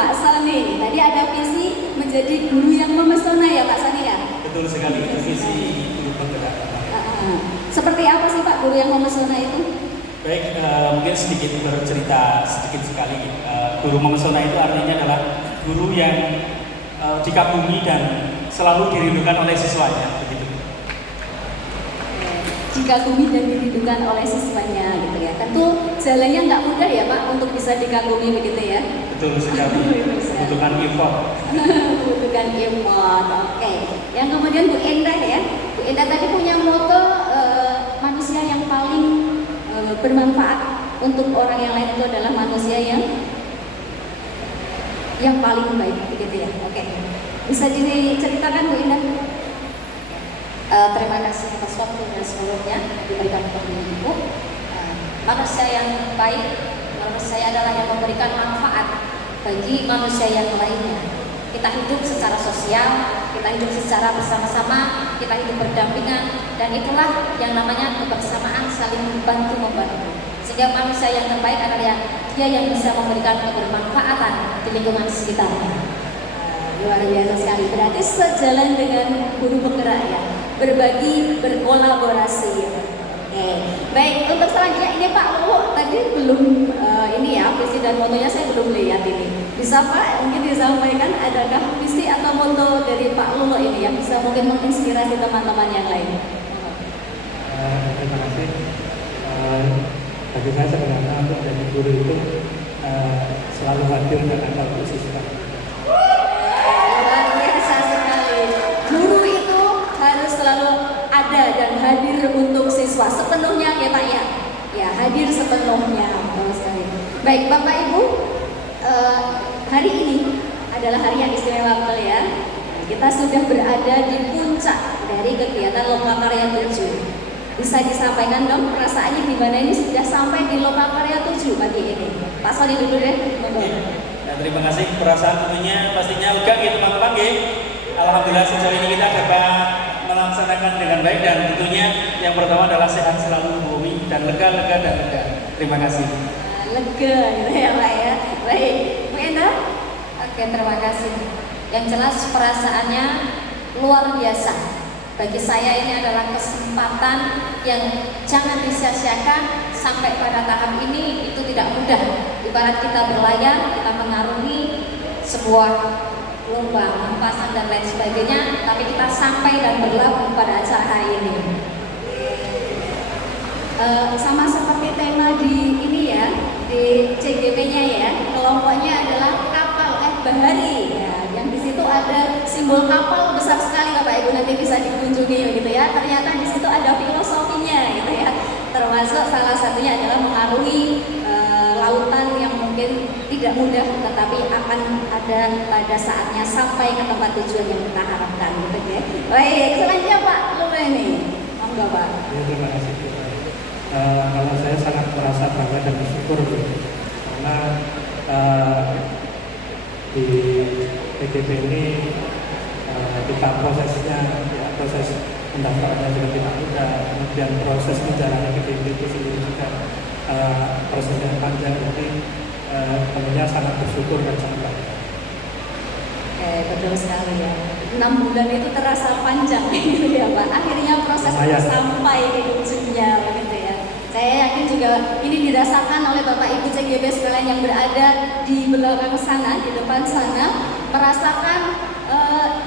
Pak Sony. Tadi ada visi menjadi guru yang memesona ya Pak Sony ya? Betul sekali, visi guru penggerak. Seperti apa sih Pak guru yang memesona itu? Baik, mungkin sedikit bercerita sedikit sekali. Guru memesona itu artinya adalah guru yang dikagumi dan selalu dirindukan oleh siswanya, begitu. Dikagumi dan dirindukan oleh siswanya gitu ya. Tentu jalannya nggak mudah ya Pak untuk bisa dikagumi begitu ya. Betul sekali. Membutuhkan effort. Membutuhkan effort. Oke. Yang kemudian Bu Endah ya. Bu Endah tadi punya moto manusia yang paling bermanfaat untuk orang yang lain itu adalah manusia yang paling baik begitu ya. Oke. Bisa diceritakan Bu Endah? Terima kasih atas waktunya sebelumnya diberikan kepada Ibu. Manusia yang baik menurut saya adalah yang memberikan manfaat bagi manusia yang lainnya. Kita hidup secara sosial, kita hidup secara bersama-sama, kita hidup berdampingan, dan itulah yang namanya kebersamaan saling membantu. Sehingga manusia yang terbaik adalah dia yang bisa memberikan kebermanfaatan di lingkungan sekitarnya. Luar biasa sekali. Berarti sejalan dengan guru penggerak ya. Berbagi, berkolaborasi. Baik, untuk selanjutnya ini Pak Lulu tadi belum ini ya visi dan motonya saya belum lihat ini. Bisa Pak mungkin disampaikan adakah visi atau moto dari Pak Lulu ini yang bisa mungkin menginspirasi teman-teman yang lain? Terima kasih. Bagi saya sebenarnya untuk jadi guru itu selalu hadir dan ada untuk siswa. Luar biasa sekali. Guru itu harus selalu ada dan hadir untuk siswa sepenuhnya ya Pak ya. Ya hadir sepenuhnya. Sekali. Baik Bapak Ibu, hari ini adalah hari yang istimewa betul ya. Kita sudah berada di puncak dari kegiatan Lokakarya 7. Bisa disampaikan dong perasaannya gimana ini sudah sampai di Lokakarya 7 pagi ini. Pak Sony dulu deh. Ya, terima kasih. Perasaan tentunya pastinya lega gitu teman-teman ya. Alhamdulillah sejauh ini kita dapat melaksanakan dengan baik dan tentunya yang pertama adalah sehat selalu bumi dan lega. Terima kasih. Lega gitu ya Pak ya. Baik, Bu Endah. Oke, terima kasih. Yang jelas perasaannya luar biasa. Bagi saya ini adalah kesempatan yang jangan disia-siakan. Sampai pada tahap ini itu tidak mudah. Ibarat kita berlayar, kita mengarungi sebuah lubang, hempasan dan lain sebagainya, tapi kita sampai dan berlabuh pada acara ini. Sama seperti tema di ini ya, di CGP-nya ya, kelompoknya adalah kapal bahari ya, yang di situ ada simbol kapal besar sekali Bapak Ibu nanti bisa dikunjungi gitu ya. Ternyata di situ ada filosofinya gitu ya. Termasuk salah satunya adalah mengarungi lautan yang mungkin tidak mudah, tetapi akan ada pada saatnya sampai ke tempat tujuan yang kita harapkan gitu ya. Baik, selanjutnya Pak Lulu ini, monggo Pak. Ya, terima kasih. Kalau saya sangat merasa bangga dan bersyukur karena di PGP ini kita prosesnya ya, proses pendaftarannya juga tidak mudah, kemudian proses menjalani PGP itu sendiri juga prosesnya panjang, jadi tentunya sangat bersyukur dan sangat bangga. Betul sekali ya. 6 bulan itu terasa panjang gitu ya Pak. Akhirnya proses itu sampai di ujungnya begitu ya. Saya yakin juga ini dirasakan oleh Bapak Ibu CGP sekalian yang berada di belakang sana, di depan sana, merasakan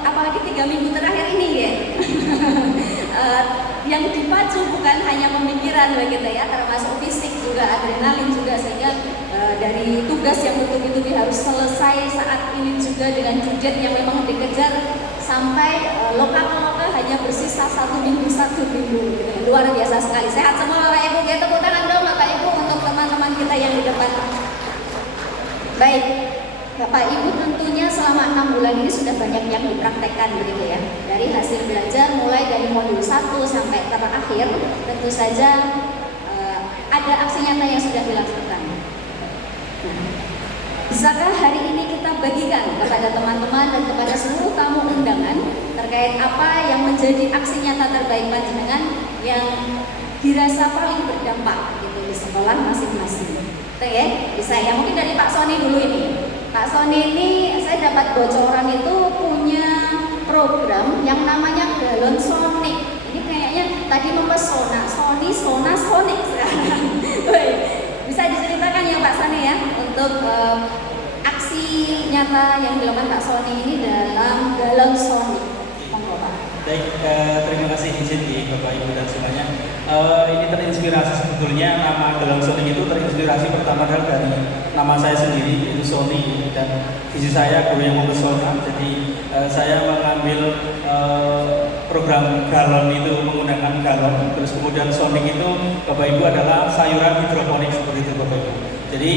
apalagi 3 minggu terakhir ini ya. Yang dipacu bukan hanya pemikiran begitu ya, termasuk fisik juga, adrenalin juga, sehingga dari tugas yang betul-betul harus selesai saat ini juga dengan target yang memang dikejar sampai lokal hanya bersisa 1 minggu gitu. Luar biasa sekali. Sehat semua Bapak Ibu, ya tepuk tangan dong Bapak Ibu untuk teman-teman kita yang di depan. Baik, Bapak Ibu tentunya selama 6 bulan ini sudah banyak yang dipraktekkan begitu ya. Dari hasil belajar mulai dari modul 1 sampai terakhir, tentu saja ada aksi nyata yang sudah dilakukan. Bisakah hari ini kita bagikan kepada teman-teman dan kepada seluruh tamu undangan terkait apa yang menjadi aksi nyata terbaik panjenengan yang dirasa paling berdampak gitu di sekolah masing-masing? Oke ya, bisa ya. Mungkin dari Pak Sony dulu ini. Pak Pak Sony ini saya dapat bocoran itu punya program yang namanya Galon Sonic. Ini kayaknya tadi mempesona, Sony, Sona, Sonic sekarang. Bisa diceritakan ya Pak Sony ya untuk aksi nyata yang dilakukan Pak Sony ini dalam Galon Sonic. Monggo Pak. Baik, terima kasih izin di Bapak Ibu dan semuanya. Ini terinspirasi sebetulnya nama Galon Sonic itu terinspirasi pertama dari nama saya sendiri yaitu Sony, dan visi saya guru yang mempesona. Jadi saya mengambil program galon itu menggunakan galon, terus kemudian Sonic itu Bapak Ibu adalah sayuran hidroponik seperti itu Bapak Ibu. Jadi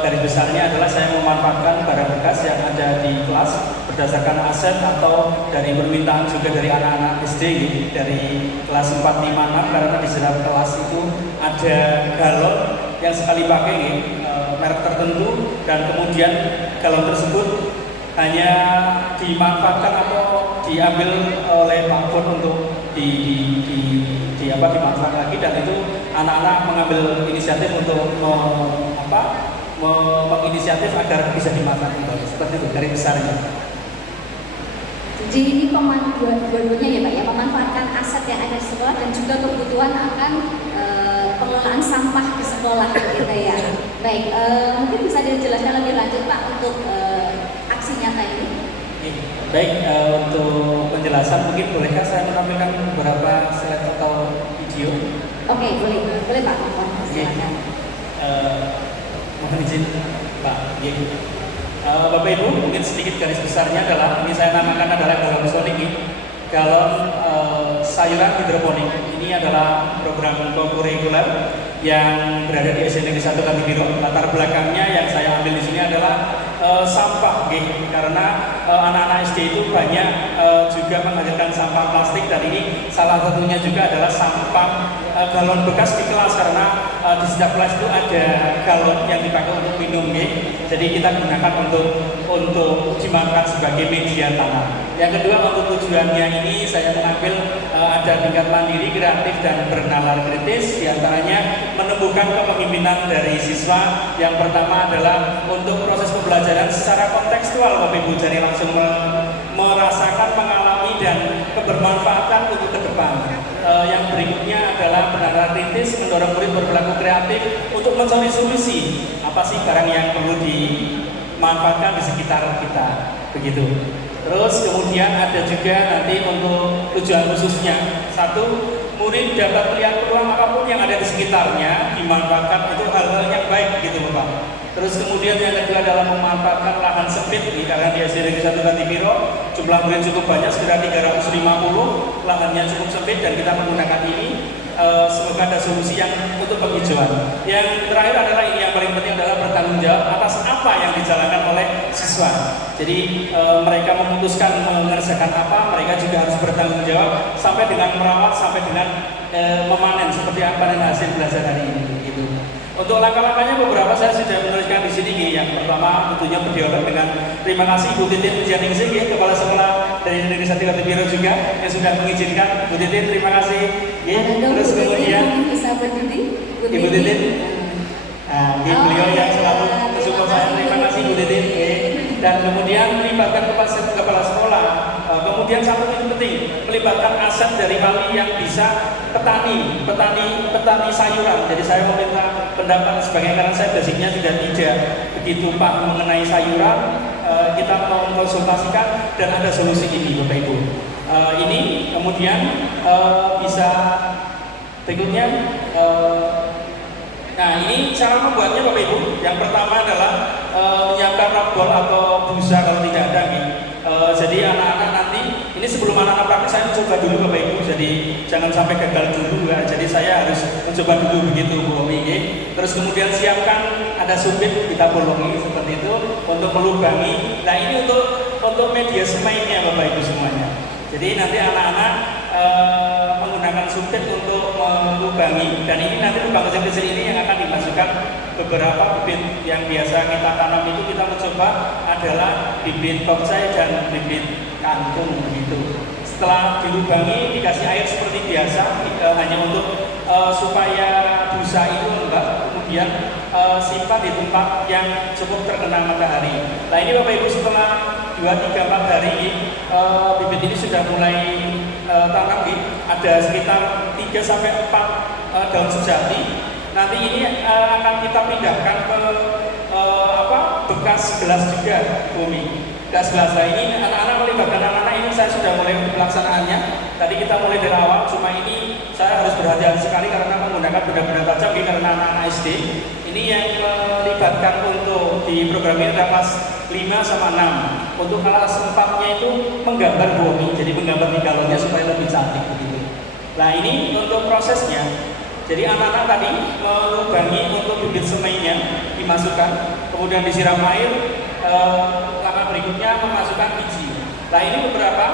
garis besarnya adalah saya memanfaatkan barang bekas yang ada di kelas berdasarkan aset atau dari permintaan juga dari anak-anak SD gitu, dari kelas 4, 5, 6, karena di dalam kelas itu ada galon yang sekali pakai merek tertentu, dan kemudian galon tersebut hanya dimanfaatkan atau diambil oleh Pak Bon untuk dimanfaatkan lagi, dan itu anak-anak mengambil inisiatif untuk menginisiatif agar bisa dimanfaatkan kembali. Seperti itu dari besarnya. Jadi ini dua-duanya ya Pak ya, memanfaatkan aset yang ada di sekolah dan juga kebutuhan akan pengelolaan sampah di sekolah gitu ya. Baik, mungkin bisa dijelaskan lebih lanjut Pak untuk aksi nyata ini. Baik, untuk penjelasan mungkin bolehkah saya menampilkan beberapa slide atau video? Oke, boleh Pak. Silakan. Mohon izin Pak. Bapak Ibu, mungkin sedikit garis besarnya adalah ini saya namakan adalah galon Sonic, galon sayuran hidroponik. Ini adalah program kurikuler yang berada di SD Negeri 1 Kartipiro. Latar belakangnya yang saya ambil di sini adalah sampah, karena anak-anak SD itu banyak juga menghasilkan sampah plastik, dan ini salah satunya juga adalah sampah galon bekas di kelas, karena di setiap kelas itu ada galon yang dipakai untuk minum, jadi kita gunakan untuk dimakan sebagai media tanam. Yang kedua, untuk tujuannya ini saya mengambil ada tingkat mandiri, kreatif, dan bernalar kritis, diantaranya menemukan kepemimpinan dari siswa. Yang pertama adalah untuk proses pembelajaran secara kontekstual, Bapak Ibu, jadi langsung merasakan, mengalami, dan kebermanfaatan untuk ke depan. Yang berikutnya adalah bernalar kritis, mendorong murid berperilaku kreatif untuk mencari solusi apa sih barang yang perlu dimanfaatkan di sekitar kita, begitu. Terus kemudian ada juga nanti untuk tujuan khususnya, satu, murid dapat melihat peluang apapun yang ada di sekitarnya dimanfaatkan untuk hal-hal yang baik, gitu Bapak. Terus kemudian yang kedua adalah memanfaatkan lahan sempit, karena di SD Negeri 1 Kartipiro jumlah murid cukup banyak, sekitar 350, lahannya cukup sempit, dan kita menggunakan ini. Semoga ada solusi yang untuk penghijauan. Yang terakhir adalah ini yang paling penting adalah bertanggung jawab atas apa yang dijalankan oleh siswa. Jadi mereka memutuskan mengerjakan apa, mereka juga harus bertanggung jawab sampai dengan merawat, sampai dengan memanen seperti apa dan hasil belajar hari ini. Gitu. Untuk langkah-langkahnya beberapa saya sudah menuliskan di sini. Yang pertama tentunya berdialog dengan, terima kasih Bu Titin Pujianingsih, Kepala Sekolah dari Negeri 1 Kartipiro juga yang sudah mengizinkan. Bu Titin, terima kasih. Terus kemudian Ibu Titin, beliau yang selalu mensupport saya, terima kasih Bu Titin. Dan kemudian melibatkan kepala sekolah. Kemudian satu yang penting, melibatkan aset dari kami yang bisa petani sayuran. Jadi saya meminta pendapat sebagai, karena saya basicnya sudah tidak begitu paham mengenai sayuran. Kita mau mengkonsultasikan dan ada solusi ini Bapak Ibu. Ini kemudian bisa berikutnya. Nah, ini cara membuatnya Bapak Ibu. Yang pertama adalah menyiapkan rockball atau busa kalau tidak ada. Jadi anak-anak nanti, ini sebelum anak-anak praktis saya mencoba dulu Bapak Ibu. Jadi jangan sampai gagal dulu ya. Jadi saya harus mencoba dulu begitu Bu Omi. Terus kemudian siapkan ada sumpit, kita bolongi seperti itu untuk melubangi. Nah, ini untuk media semainnya Bapak Ibu semuanya. Jadi nanti anak-anak menggunakan sumpit untuk melubangi, dan ini nanti lubang kecil-kecil ini yang akan dimasukkan beberapa bibit yang biasa kita tanam. Itu kita mencoba adalah bibit bonsai dan bibit kantung begitu. Setelah dilubangi dikasih air seperti biasa, hanya untuk supaya busa itu lembab, kemudian simpan di tempat yang cukup terkena matahari. Nah ini Bapak Ibu setelah 2, 3, 4 hari bibit ini sudah mulai tanam ada sekitar 3 sampai 4 daun sejati. Nanti ini akan kita pindahkan ke bekas gelas juga bumi. Gelas-gelas ini anak-anak melibatkan anak-anak ini saya sudah mulai pelaksanaannya. Tadi kita mulai dari awal, cuma ini saya harus berhati-hati sekali karena menggunakan benda-benda tajam karena anak-anak SD. Ini yang melibatkan untuk di program ini adalah kelas 5 sama 6. Untuk kelas 4-nya itu menggambar bumi, jadi menggambar di galonnya supaya lebih cantik begitu. Nah ini untuk prosesnya. Jadi anak-anak tadi melubangi untuk bibit semainya dimasukkan, kemudian disiram air. Langkah berikutnya memasukkan biji. Nah ini beberapa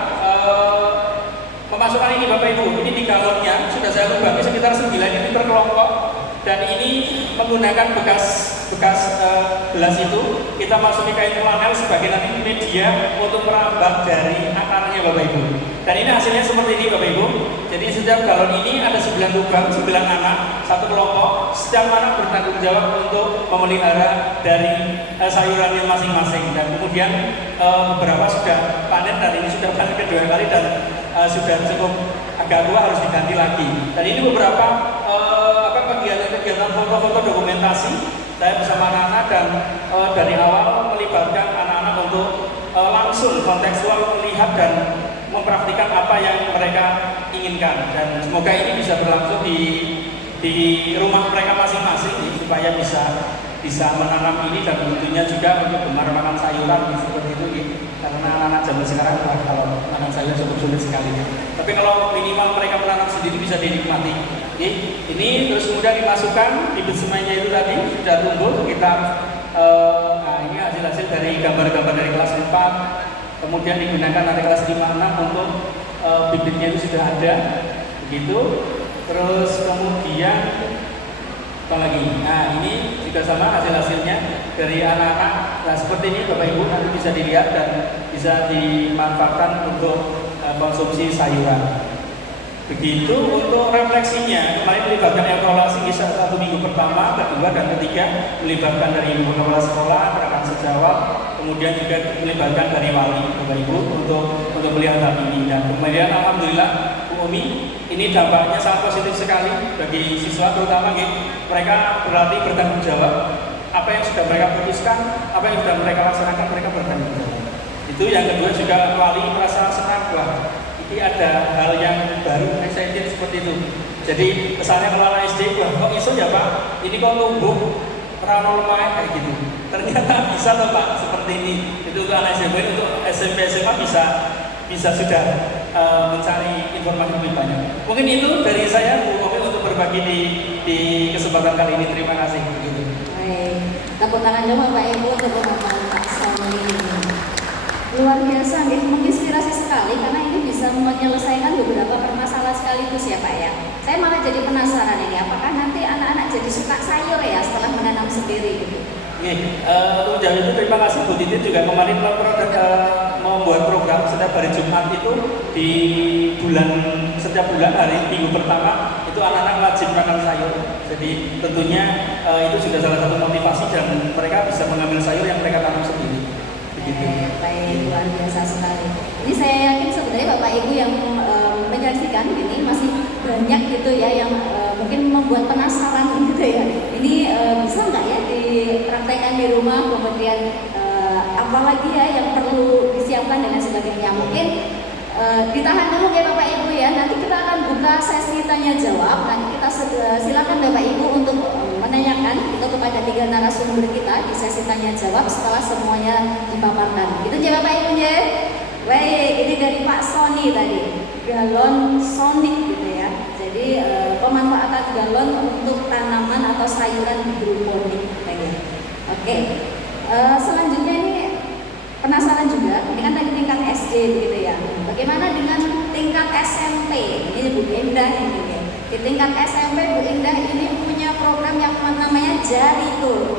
memasukkan ini Bapak Ibu. Ini di galonnya sudah saya lubangi sekitar 9 ini per kelompok. Dan ini menggunakan bekas gelas itu kita masuki kain flanel sebagai nanti media untuk merambat dari akarnya Bapak Ibu. Dan ini hasilnya seperti ini Bapak Ibu. Jadi setiap galon ini ada 9 lubang, 9 anak, 1 kelompok. Setiap anak bertanggung jawab untuk memelihara dari sayurannya masing-masing. Dan kemudian beberapa sudah panen dan ini sudah panen kedua kali dan sudah cukup agak tua harus diganti lagi. Dan ini beberapa kegiatan foto-foto dokumentasi saya bersama anak-anak dan dari awal melibatkan anak-anak untuk langsung kontekstual melihat dan mempraktikkan apa yang mereka inginkan dan semoga ini bisa berlangsung di rumah mereka masing-masing supaya bisa menanam ini dan tentunya juga untuk gemar makan sayuran seperti itu karena anak-anak zaman sekarang kalau makan sayur cukup sulit sekali. Tapi kalau minimal mereka menanam sendiri bisa dinikmati. Ini terus kemudian dimasukkan bibit semainya itu tadi sudah tumbuh sekitar ini hasil-hasil dari gambar-gambar dari kelas 4 kemudian digunakan nanti kelas 5, 6 untuk bibitnya itu sudah ada begitu. Terus kemudian apa lagi? Nah ini juga sama hasil-hasilnya dari anak-anak. Nah seperti ini Bapak Ibu nanti bisa dilihat dan bisa dimanfaatkan untuk konsumsi sayuran. Begitu untuk refleksinya, kemarin melibatkan evaluasi bisa 1 minggu pertama, kedua dan ketiga melibatkan dari ibu kepala sekolah, rekan sejawat, kemudian juga melibatkan dari wali Bapak Ibu untuk melihat hal ini. Dan kemudian alhamdulillah Bu Umi, ini dampaknya sangat positif sekali bagi siswa terutama mereka berarti bertanggung jawab apa yang sudah mereka putuskan, apa yang sudah mereka laksanakan mereka bertanggung jawab. Itu yang kedua juga wali merasa senang ini ada hal yang baru, excited seperti itu. Jadi kesannya kalau anak SD, wah kok iso ya Pak, ini kok tumbuh rano lemah kayak gitu. Ternyata bisa loh Pak, seperti ini. Itu untuk anak SMP, untuk SMP SMA bisa sudah mencari informasi lebih banyak. Mungkin itu dari saya Bu Omi untuk berbagi di kesempatan kali ini. Terima kasih. Gitu. Baik, tepuk tangan dulu Pak Ibu untuk Pak Sony. Luar biasa, menginspirasi sekali karena ini bisa menyelesaikan beberapa permasalahan sekaligus ya Pak ya. Saya malah jadi penasaran ini, apakah nanti anak-anak jadi suka sayur ya setelah menanam sendiri gitu. Untuk jawab itu terima kasih Bu Titin juga kemarin membuat program setiap hari Jumat itu di setiap bulan hari minggu pertama itu anak-anak wajib makan sayur. Jadi tentunya itu juga salah satu motivasi dan mereka bisa mengambil sayur yang mereka tanam sendiri. Baik, luar biasa sekali. Ini saya yakin sebenarnya Bapak Ibu yang menyaksikan ini masih banyak gitu ya yang mungkin membuat penasaran gitu ya. Ini bisa nggak ya dipraktekkan di rumah, kemudian apa lagi ya yang perlu disiapkan dan sebagainya. Mungkin ditahan dulu ya Bapak Ibu ya. Nanti kita akan buka sesi tanya jawab. Nanti kita silakan Bapak Ibu untuk menanyakan itu kepada 3 narasumber kita di sesi tanya jawab setelah semuanya dipaparkan. Itu aja Bapak Ibu ya. Baik, ini dari Pak Sony tadi, galon sonic gitu ya. Jadi pemanfaatan galon untuk tanaman atau sayuran hidroponik. Oke. Selanjutnya ini penasaran juga, ini kan tadi tingkat SD gitu ya. Bagaimana dengan tingkat SMP? Ini Bu Indah ini ya. Di tingkat SMP Bu Indah ini punya program yang namanya Jariku.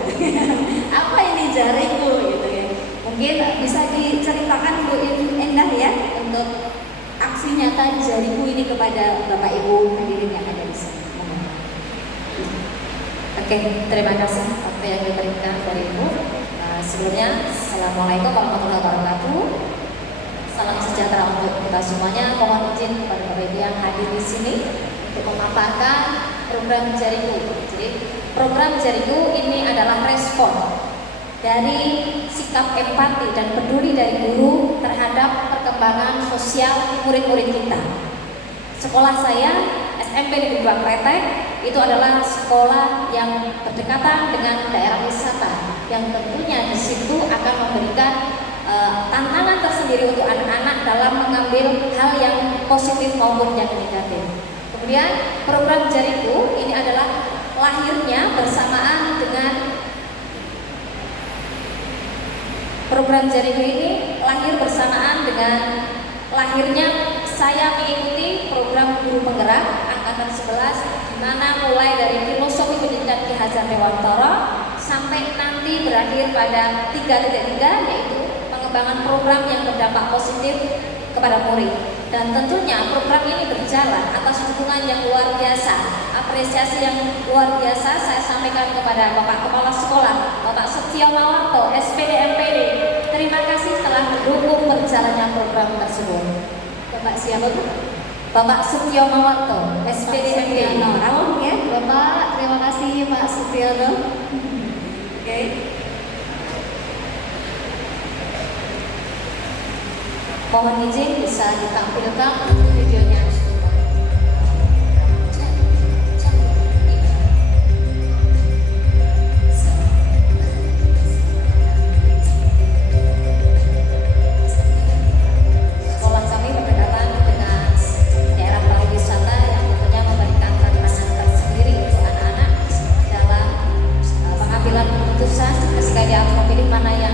Apa ini Jariku gitu ya? Mungkin bisa diceritakan Bu Indah ya untuk aksi nyata Jariku ini kepada Bapak Ibu hadirin yang ada di sini. Oke, terima kasih waktu yang diberikan dari Ibu. Sebelumnya, Assalamualaikum warahmatullahi wabarakatuh. Salam sejahtera untuk kita semuanya. Mohon izin kepada Bapak Ibu yang hadir di sini untuk memaparkan program Jariku. Jadi, program Jariku ini adalah respon dari sikap empati dan peduli dari guru terhadap perkembangan sosial murid-murid kita. Sekolah saya, SMP Negeri 2 Kletek, itu adalah sekolah yang berdekatan dengan daerah wisata, yang tentunya di situ akan memberikan tantangan tersendiri untuk anak-anak dalam mengambil hal yang positif maupun yang negatif. Kemudian program Jariku ini adalah lahirnya bersamaan dengan program Jariku ini lahir bersamaan dengan lahirnya saya mengikuti program guru penggerak angkatan 11, di mana mulai dari filosofi pendidikan Ki Hajar Dewantara sampai nanti berakhir pada 3.3, yaitu pengembangan program yang berdampak positif kepada murid. Dan tentunya program ini berjalan atas dukungan yang luar biasa, apresiasi yang luar biasa saya sampaikan kepada Bapak Kepala Sekolah, Bapak Setio Mawarto, SPD MPD. Terima kasih telah mendukung berjalannya program tersebut. Bapak siapa Bu? Bapak Setio Mawarto, SPD MPD. Halo ya, Bapak. Terima kasih Pak Setiono. Oke. Mohon izin bisa ditampilkan videonya. Sekolah kami berdekatan dengan daerah pariwisata yang tentunya memberikan tantangan tersendiri untuk anak-anak dalam pengambilan keputusan ketika dia harus memilih mana yang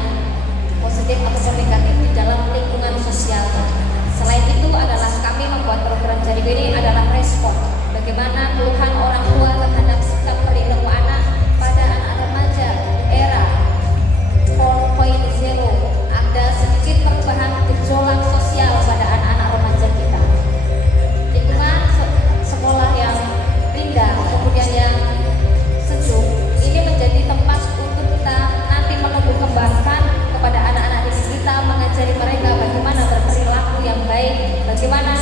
positif atau negatif di dalam lingkungan sosialnya. Selain itu adalah kami membuat program Jariku ini adalah respon bagaimana keluhan orang tua terhadap sikap perilaku anak pada anak remaja era 4.0. Ada sedikit perubahan gejolak sosial pada anak-anak remaja kita. Lingkungan sekolah yang indah, kemudian yang sejuk, ini menjadi tempat untuk kita nanti menumbuh kembangkan kepada anak-anak didik kita, mengajari mereka bagaimana berperilaku yang baik, bagaimana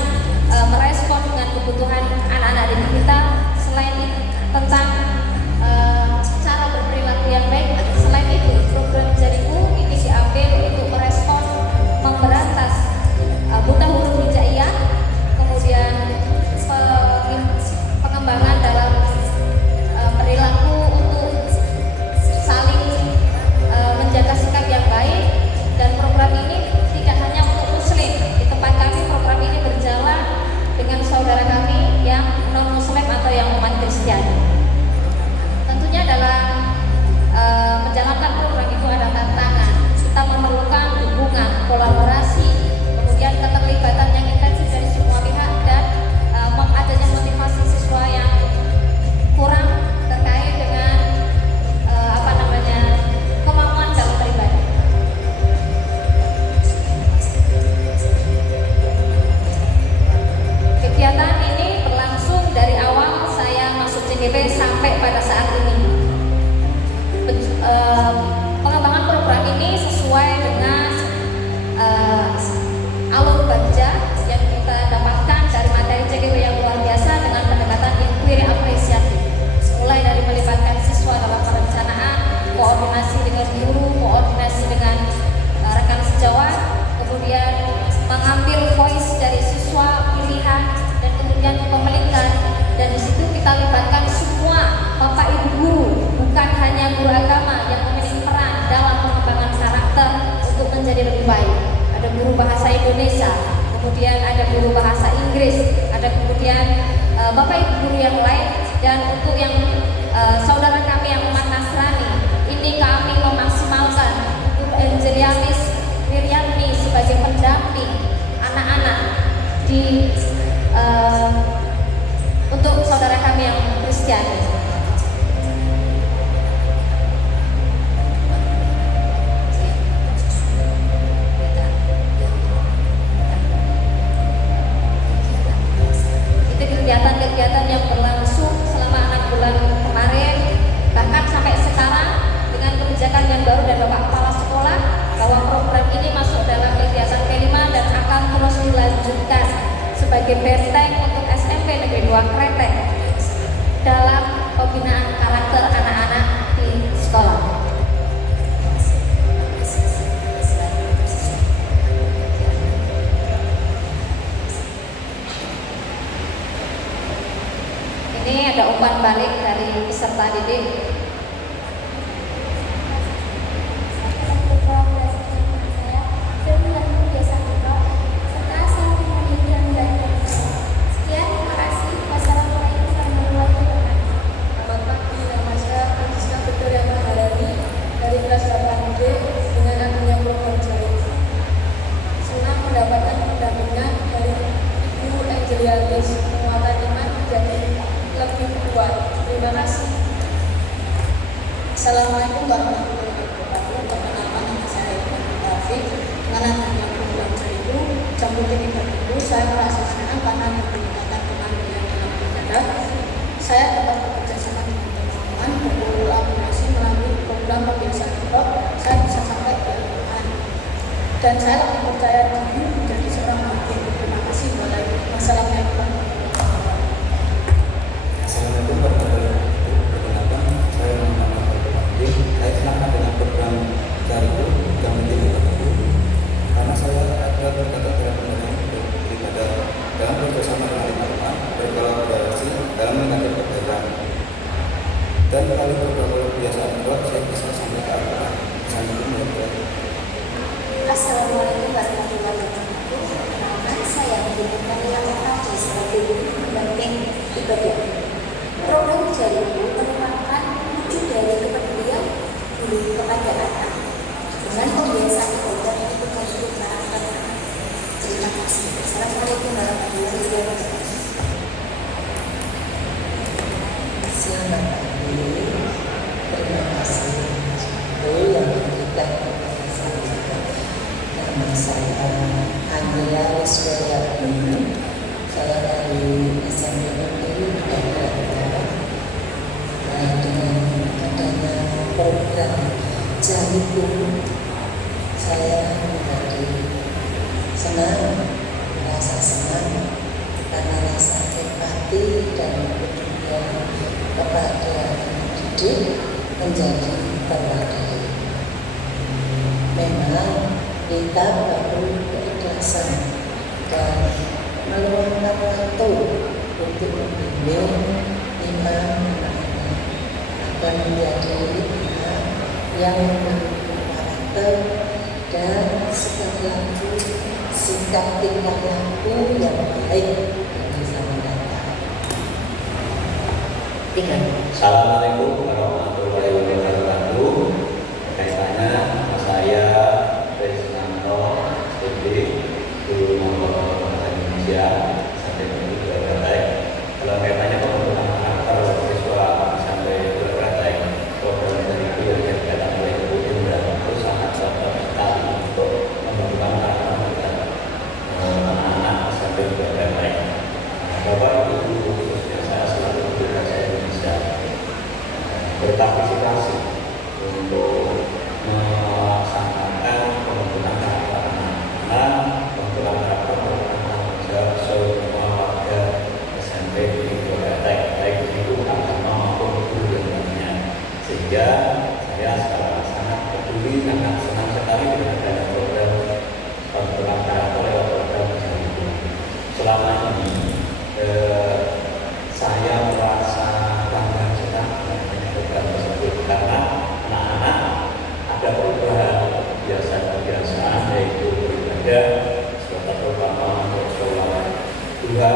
merespon dengan kebutuhan anak-anak didik kita. Selain itu tentang cara berperilaku yang baik. Selain itu program Jariku ini diambil untuk merespon memberantas buta huruf hijaiyah, kemudian pengembangan dalam perilaku untuk saling menjaga sikap yang baik. Dan program ini tidak hanya untuk muslim. Di tempat kami program ini berjalan dengan saudara kami yang non muslim atau yang umat Kristiani. Tentunya dalam menjalankan program itu ada tantangan. Kita memerlukan dukungan, kolaborasi, kemudian keterlibatan yang intensif dari semua pihak, dan adanya motivasi siswa yang kurang terkait dengan kemampuan dalam beribadah. Kegiatan ini berlangsung dari awal saya masuk CGP sampai pada saat ini. Pengembangan program ini sesuai dengan alur baja yang kita dapatkan dari materi CGP yang luar biasa dengan pendekatan inquiry apresiatif. Mulai dari melibatkan siswa dalam perencanaan, koordinasi dengan guru, koordinasi dengan rekan sejawat, kemudian mengambil voice dari siswa pilihan, dan kemudian pemelingkan. Dan di situ kita libatkan semua bapak ibu guru, bukan hanya guru agama yang memiliki peran dalam pengembangan karakter untuk menjadi lebih baik. Ada guru bahasa Indonesia, kemudian ada guru bahasa Inggris, ada kemudian bapak ibu guru yang lain. Dan untuk yang saudara kami yang umat Nasrani, ini kami memaksimalkan Guru Angelianis Wiryani sebagai pendamping anak-anak di untuk saudara kami yang Kristiani. Itu kegiatan-kegiatan yang berlangsung selama 6 bulan kemarin, bahkan sampai sekarang dengan kebijakan yang baru dari Bapak Kepala Sekolah dan saya lebih percaya diri menjadi seorang hakim. Terima kasih. Wassalamualaikum. Assalamualaikum warahmatullahi wabarakatuh. Perkenalkan, saya Muhammad Abdul. Saya senang dengan program Jariku yang menjadi tertentu karena saya ada berkata dalam pandangan beribadah dalam bersama dengan lingkungan, berkolaborasi dalam mengajar kebaikan. Dan kali program kebiasaan kedua saya bisa sampai ke arah Assalamualaikum. Assalamualaikum warahmatullahi wabarakatuh. Perkenalkan, saya Kamila Oktavi sebagai guru pendamping ibadah. Program Jariku merupakan wujud dari kepedulian guru kepada anak dengan pembiasaan ibadah untuk mendidik karakter anak. Terima kasih. Assalamualaikum warahmatullahi wabarakatuh. Selamat pagi, terima kasih yang memberikan kepada saya. Nama saya Andrea Wiswayatni. Saya dari SMP Negeri Jakarta. Dengan adanya program Jariku, saya menjadi senang, merasa senang karena rasa empati dan kepedulian kepada didik menjadi terwadai. Memang kita perlu keikhlasan dan meluangkan waktu untuk membimbing imam anak-anak agar menjadi anak yang memiliki karakter dan sikap tingkah laku yang baik yang bisa mendatang. Assalamualaikum warahmatullahi wabarakatuh. Kaitannya nama saya Krisnanto Sudi, guru nomor bahasa Indonesia sampai ke Praktek. Kalau kaitannya pembentukan karakter siswa sampai ke Praktek, program dari itu yang dikatakan oleh Ibu Indra itu sangat cocok sekali untuk pembentukan karakter anak-anak sampai ke Praktek. Bapak Ibu khususnya saya selalu berbahasa Indonesia berpartisipasi untuk melaksanakan pembentukan karakter anak-anak, pembentukan karakter tanggung jawab semua warga SMP di Praktek, baik itu agama maupun guru yang lainnya. Sehingga saya sangat peduli, sangat senang sekali dengan adanya program pembentukan karakter lewat program Jariku. Selama ini saya merasa bangga sekali dengan program tersebut karena anak-anak ada perubahan kebiasaan-kebiasaan yaitu beribadah serta terutama untuk sholat duha,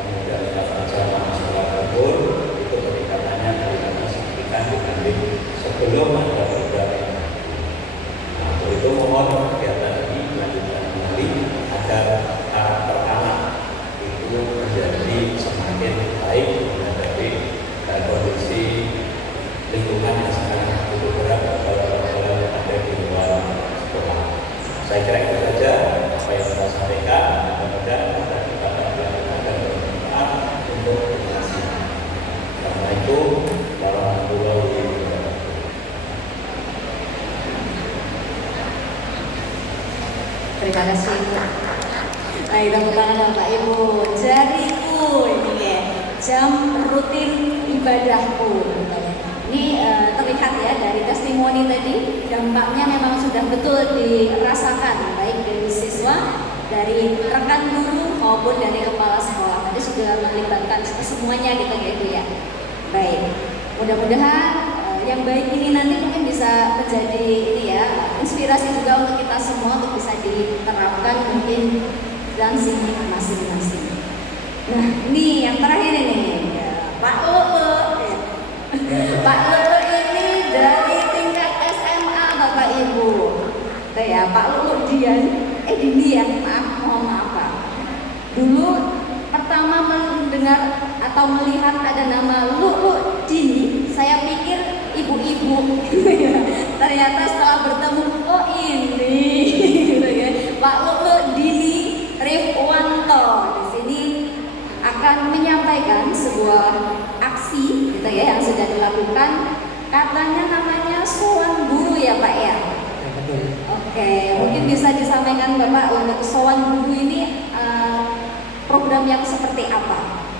kemudian jamaah sholat zuhur itu peningkatannya kelihatan signifikan dibanding sebelum ada program ini. Nah, untuk itu mohon kegiatan ini dilanjutkan kembali agar karakter anak itu menjadi semakin baik menghadapi kondisi lingkungan yang sangat cukup berat kalau yang ada di luar sekolah. Saya kira itu saja apa yang saya sampaikan. Mudah-mudahan kita akan bermanfaat untuk generasi. Assalamualaikum warahmatullahi wabarakatuh. Terima kasih Ibu. Baik, tepuk tangan Bapak Ibu. Jariku ini ya, jam rutin ibadahku. Ini terlihat ya dari testimoni tadi, dampaknya memang sudah betul dirasakan baik dari siswa, dari rekan guru maupun dari kepala sekolah. Tadi sudah melibatkan semuanya gitu ya. Baik, mudah-mudahan yang baik ini nanti mungkin bisa menjadi ini ya, inspirasi juga untuk kita semua untuk bisa diterapkan mungkin dan sini masing-masing. Nah, ini yang terakhir ini Pak Lulu. Pak Lulu ini dari tingkat SMA Bapak Ibu. Tuh ya, Pak Lulu Dinian, mohon maaf Pak. Dulu pertama mendengar atau melihat ada nama Lulu Dini, saya pikir ibu-ibu. Ternyata setelah bertemu, oh ini Pak Lulu Dini Rifwanto di sini akan menyampaikan sebuah aksi gitu ya yang sudah dilakukan. Katanya namanya Sowan Guru ya Pak ya. Ya, betul. Oke. Oke, mungkin bisa disampaikan Bapak untuk Sowan Guru ini program yang seperti apa?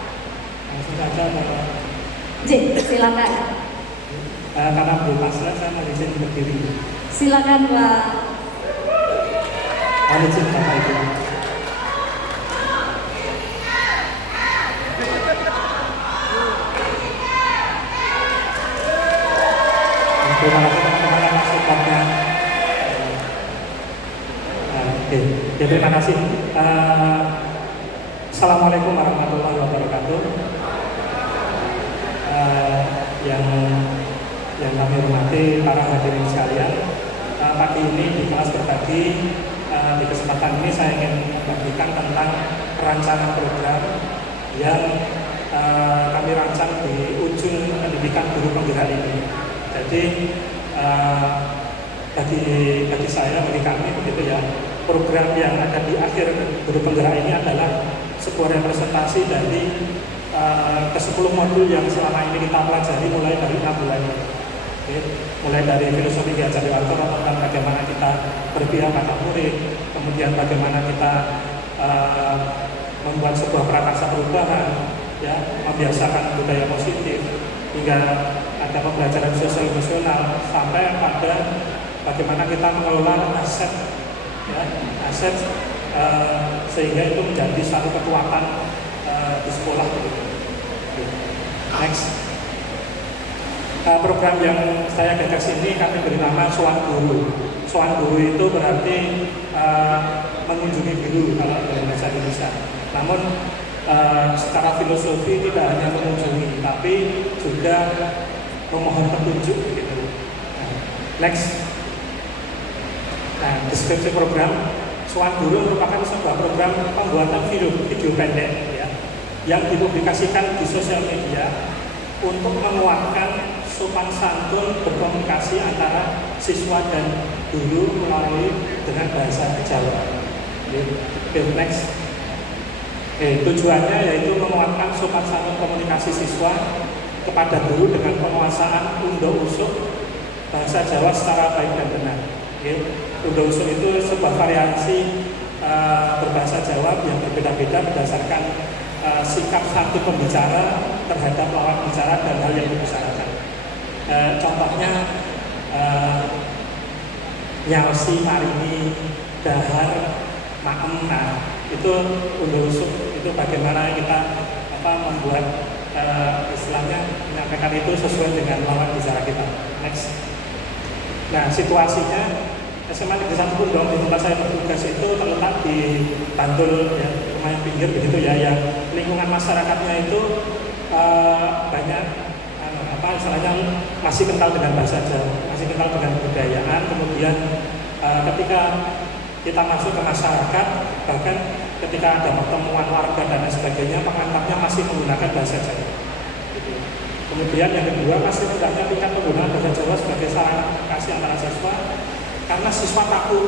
Langsung saja Bapak. Silakan. Karena belum pasrah saya mau izin berdiri. Silakan Pak. Mohon izin Bapak Ibu. Terima kasih teman-teman atas supportnya. Oke, ya, terima kasih. Assalamualaikum warahmatullahi wabarakatuh. Yang kami hormati para hadirin sekalian, pagi ini di kelas berbagi, di kesempatan ini saya ingin membagikan tentang perancangan program yang kami rancang di ujung pendidikan guru penggerak ini. Jadi bagi saya, bagi kami begitu ya, program yang ada di akhir guru penggerak ini adalah sebuah representasi dari ke-10 modul yang selama ini kita pelajari mulai dari 6 bulan ini. Oke. Mulai dari filosofi Ki Hajar Dewantara tentang bagaimana kita berpihak pada murid, kemudian bagaimana kita membuat sebuah prakarsa perubahan, ya, membiasakan budaya positif, hingga ada pembelajaran sosial emosional, sampai pada bagaimana kita mengelola aset, ya, aset sehingga itu menjadi satu kekuatan di sekolah. Next. Program yang saya gagas ini kami beri nama Sowan Guru. Sowan Guru itu berarti mengunjungi guru kalau dalam bahasa Indonesia. Namun secara filosofi tidak hanya mengunjungi, tapi juga memohon petunjuk gitu. Next. Nah, deskripsi program Sowan Guru merupakan sebuah program pembuatan video pendek, ya, yang dipublikasikan di sosial media untuk menguatkan sopan santun berkomunikasi antara siswa dan guru melalui dengan bahasa Jawa. Next. Tujuannya yaitu menguatkan sopan santun komunikasi siswa kepada guru dengan penguasaan undo-usuk bahasa Jawa secara baik dan benar. Undo-usuk itu sebuah variasi berbahasa Jawa yang berbeda-beda berdasarkan sikap satu pembicara terhadap lawan bicara dan hal yang dibicarakan. Contohnya nyausi, marini, dahar, maem. Nah, itu undo-usuk, itu bagaimana kita membuat istilahnya menyampaikan itu sesuai dengan lawan bicara kita. Next. Nah, situasinya SMA Negeri 1 Pundong di tempat saya bertugas itu terletak di Bantul, ya, lumayan pinggir begitu ya, yang lingkungan masyarakatnya itu banyak istilahnya masih kental dengan bahasa Jawa, masih kental dengan kebudayaan. Kemudian ketika kita masuk ke masyarakat, bahkan ketika ada pertemuan warga dan lain sebagainya, pengantarnya masih menggunakan bahasa Jawa. Gitu. Kemudian yang kedua, masih rendahnya tingkat penggunaan bahasa Jawa sebagai sarana komunikasi antara siswa, karena siswa takut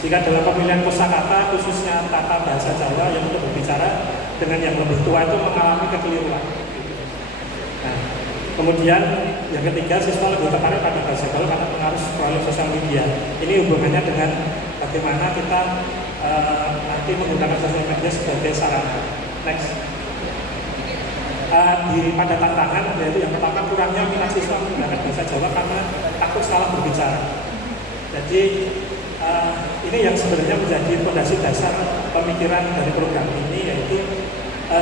jika dalam pemilihan kosakata khususnya tata bahasa Jawa yang untuk berbicara dengan yang lebih tua itu mengalami kekeliruan. Nah, kemudian yang ketiga, siswa lebih tertarik pada bahasa Jawa karena pengaruh scrolling sosial media. Ini hubungannya dengan bagaimana kita nanti menggunakan sosial media sebagai sarana. Next. Pada tantangan, yaitu yang pertama, kurangnya minat siswa menggunakan bahasa Jawa karena takut salah berbicara. Jadi ini yang sebenarnya menjadi fondasi dasar pemikiran dari program ini, yaitu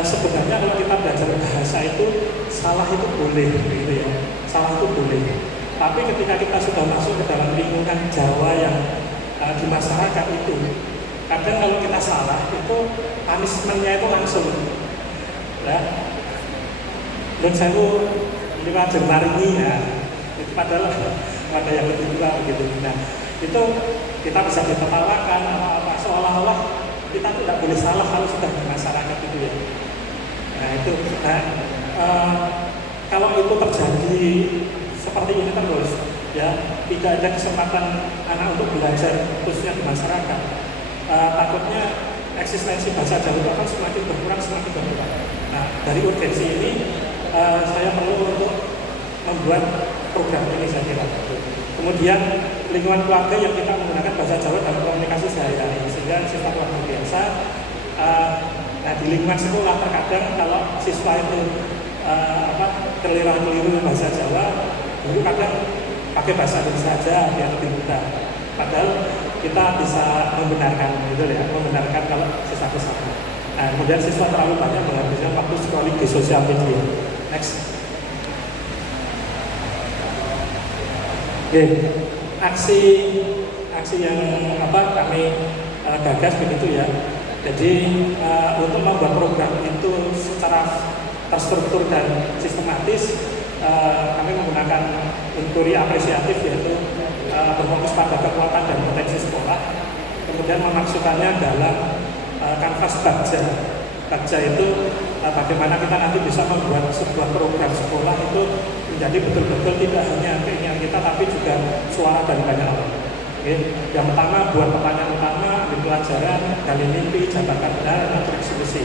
sebenarnya kalau kita belajar bahasa itu salah itu boleh, gitu ya, salah itu boleh. Tapi ketika kita sudah masuk ke dalam lingkungan Jawa yang di masyarakat itu, kadang kalau kita salah itu punishment-nya itu langsung, ya. Dan saya ini wajar marini, ya, itu padahal ada yang lebih tua begitu. Nah, itu kita bisa ditertawakan apa seolah-olah kita tidak boleh salah kalau sudah di masyarakat itu, ya. Nah itu, kalau itu terjadi seperti ini terus, ya, tidak ada kesempatan anak untuk belajar khususnya di masyarakat. Takutnya eksistensi bahasa Jawa itu akan semakin berkurang. Nah, dari urgensi ini saya perlu untuk membuat program ini, saya kira. Kemudian lingkungan keluarga yang kita menggunakan bahasa Jawa dalam komunikasi sehari-hari, sehingga sifat luar biasa. Nah, di lingkungan sekolah terkadang kalau siswa itu keliru bahasa Jawa, guru kadang pakai bahasa Indonesia saja biar lebih mudah. Padahal kita bisa membenarkan gitu ya, membenarkan kalau siswa salah. Nah, kemudian siswa terlalu banyak menghabiskan waktu scrolling di sosial media. Next. Oke, aksi yang kami gagas begitu ya. Jadi untuk membuat program itu secara terstruktur dan sistematis, kami menggunakan inquiry apresiatif, yaitu berfokus pada kekuatan dan potensi sekolah, kemudian memasukkannya dalam kanvas Bagja. Bagja itu bagaimana kita nanti bisa membuat sebuah program sekolah itu menjadi betul-betul tidak hanya keinginan kita, tapi juga suara dari banyak orang. Oke. Yang pertama, buat pertanyaan utama, ambil pelajaran, gali mimpi, jabarkan benar, dan eksekusi.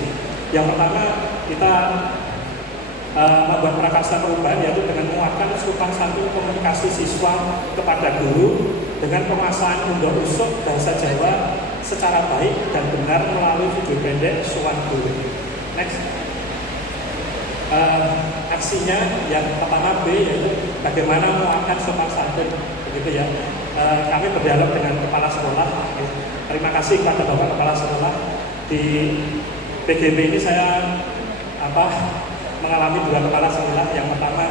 Yang pertama, kita membuat prakarsa perubahan, yaitu dengan menguatkan sopan santun komunikasi siswa kepada guru dengan pemasangan undang usuk bahasa Jawa secara baik dan benar melalui video pendek Suwan Guru. Next. Aksinya yang pertama B, yaitu bagaimana menguatkan sopan santun, begitu ya. Kami berdialog dengan kepala sekolah. Terima kasih kepada Bapak Kepala Sekolah. Di PGB ini saya mengalami dua kepala sekolah. Yang pertama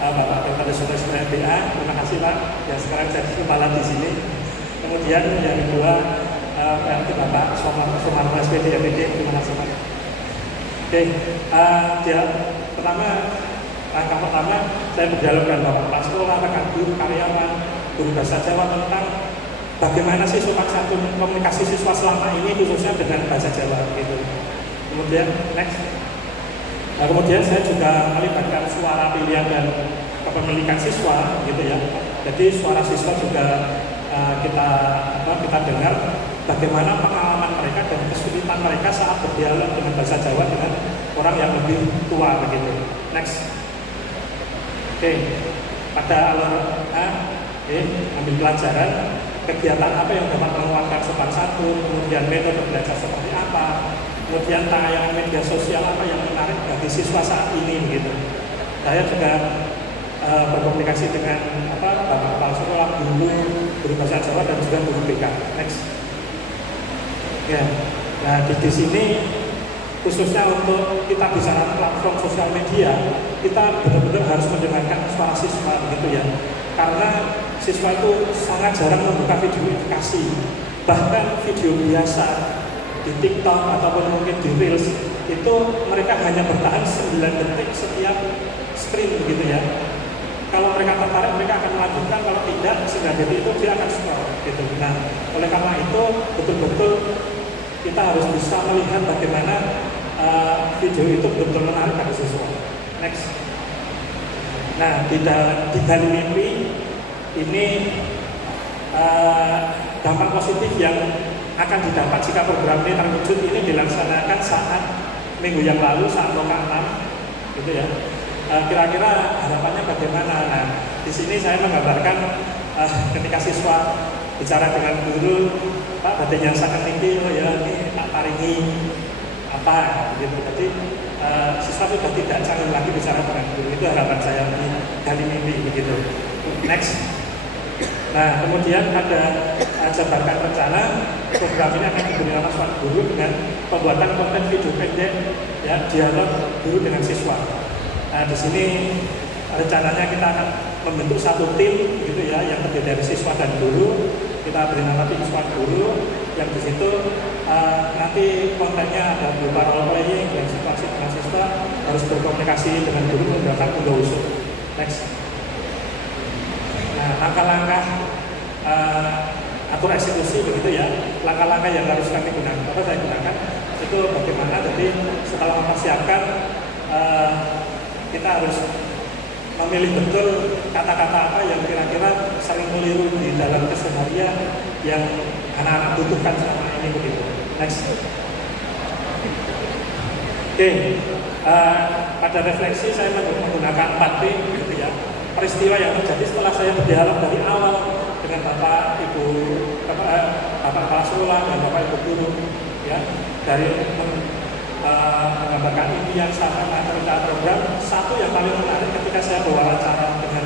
Bapak Dr. Sutoisno MBA, terima kasih Pak. Ya sekarang jadi kepala di sini. Kemudian yang kedua Bapak Sumarno SPD MPD, terima kasih Pak. Oke, langkah pertama saya berdialog dengan Bapak Kepala Sekolah, rekan guru, karyawan, guru bahasa Jawa tentang bagaimana sih sopan santun komunikasi siswa selama ini khususnya dengan bahasa Jawa gitu. Kemudian next. Nah, kemudian saya juga melibatkan suara pilihan dan kepemilikan siswa gitu ya. Jadi suara siswa juga kita dengar bagaimana pengalaman mereka dan kesulitan mereka saat berdialog dengan bahasa Jawa dengan orang yang lebih tua begitu. Next. Oke. Pada alur A, ambil pelajaran kegiatan apa yang dapat menguatkan sopan santun, kemudian metode belajar seperti apa, kemudian tayangan media sosial apa yang menarik bagi siswa saat ini begitu. Saya juga berkomunikasi dengan Bapak Kepala Sekolah, guru bahasa Jawa dan juga guru BK. Next. Ya. Nah di sini khususnya untuk kita bicara platform sosial media, kita benar-benar harus mendengarkan suara siswa begitu ya. Karena siswa itu sangat jarang membuka video edukasi, bahkan video biasa di TikTok ataupun mungkin di Reels itu mereka hanya bertahan 9 detik setiap screen begitu ya. Kalau mereka tertarik mereka akan melanjutkan, kalau tidak 9 detik itu dia akan scroll gitu. Nah oleh karena itu betul-betul kita harus bisa melihat bagaimana video itu betul-betul menarik bagi siswa. Next. Nah di Gali Mimpi ini dampak positif yang akan didapat jika program ini terwujud ini dilaksanakan saat minggu yang lalu saat Loka 6 gitu ya. Kira-kira harapannya bagaimana? Nah di sini saya menggambarkan ketika siswa bicara dengan guru, Pak badannya sangat tinggi, oh ya ini tak paringi apa gitu. Jadi siswa sudah tidak canggung lagi bicara dengan guru. Itu harapan saya di Gali Mimpi begitu. Next. Nah kemudian ada jabarkan rencana program ini akan diberi nama Suwan Guru dengan pembuatan konten video pendek ya, dialog guru dengan siswa. Nah di sini rencananya kita akan membentuk satu tim gitu ya yang terdiri dari siswa dan guru. Kita beri nama tim Suwan Guru yang di situ nanti kontennya ada berupa role playing dan situasi dengan siswa harus berkomunikasi dengan guru menggunakan undang usuk. Next. Nah langkah-langkah atur eksekusi begitu ya, langkah-langkah yang harus kami gunakan, saya gunakan itu bagaimana. Jadi setelah mempersiapkan kita harus memilih betul kata-kata apa yang kira-kira sering keliru di dalam keseharian yang anak-anak butuhkan selama ini begitu. Next. Oke, pada refleksi saya menggunakan 4P gitu ya. Peristiwa yang terjadi setelah saya berdialog dari awal dengan Bapak Ibu Bapak Kepala Sekolah dan Bapak Ibu guru ya dari menggambarkan impian sama rencana program. Satu yang paling menarik ketika saya berwawancara dengan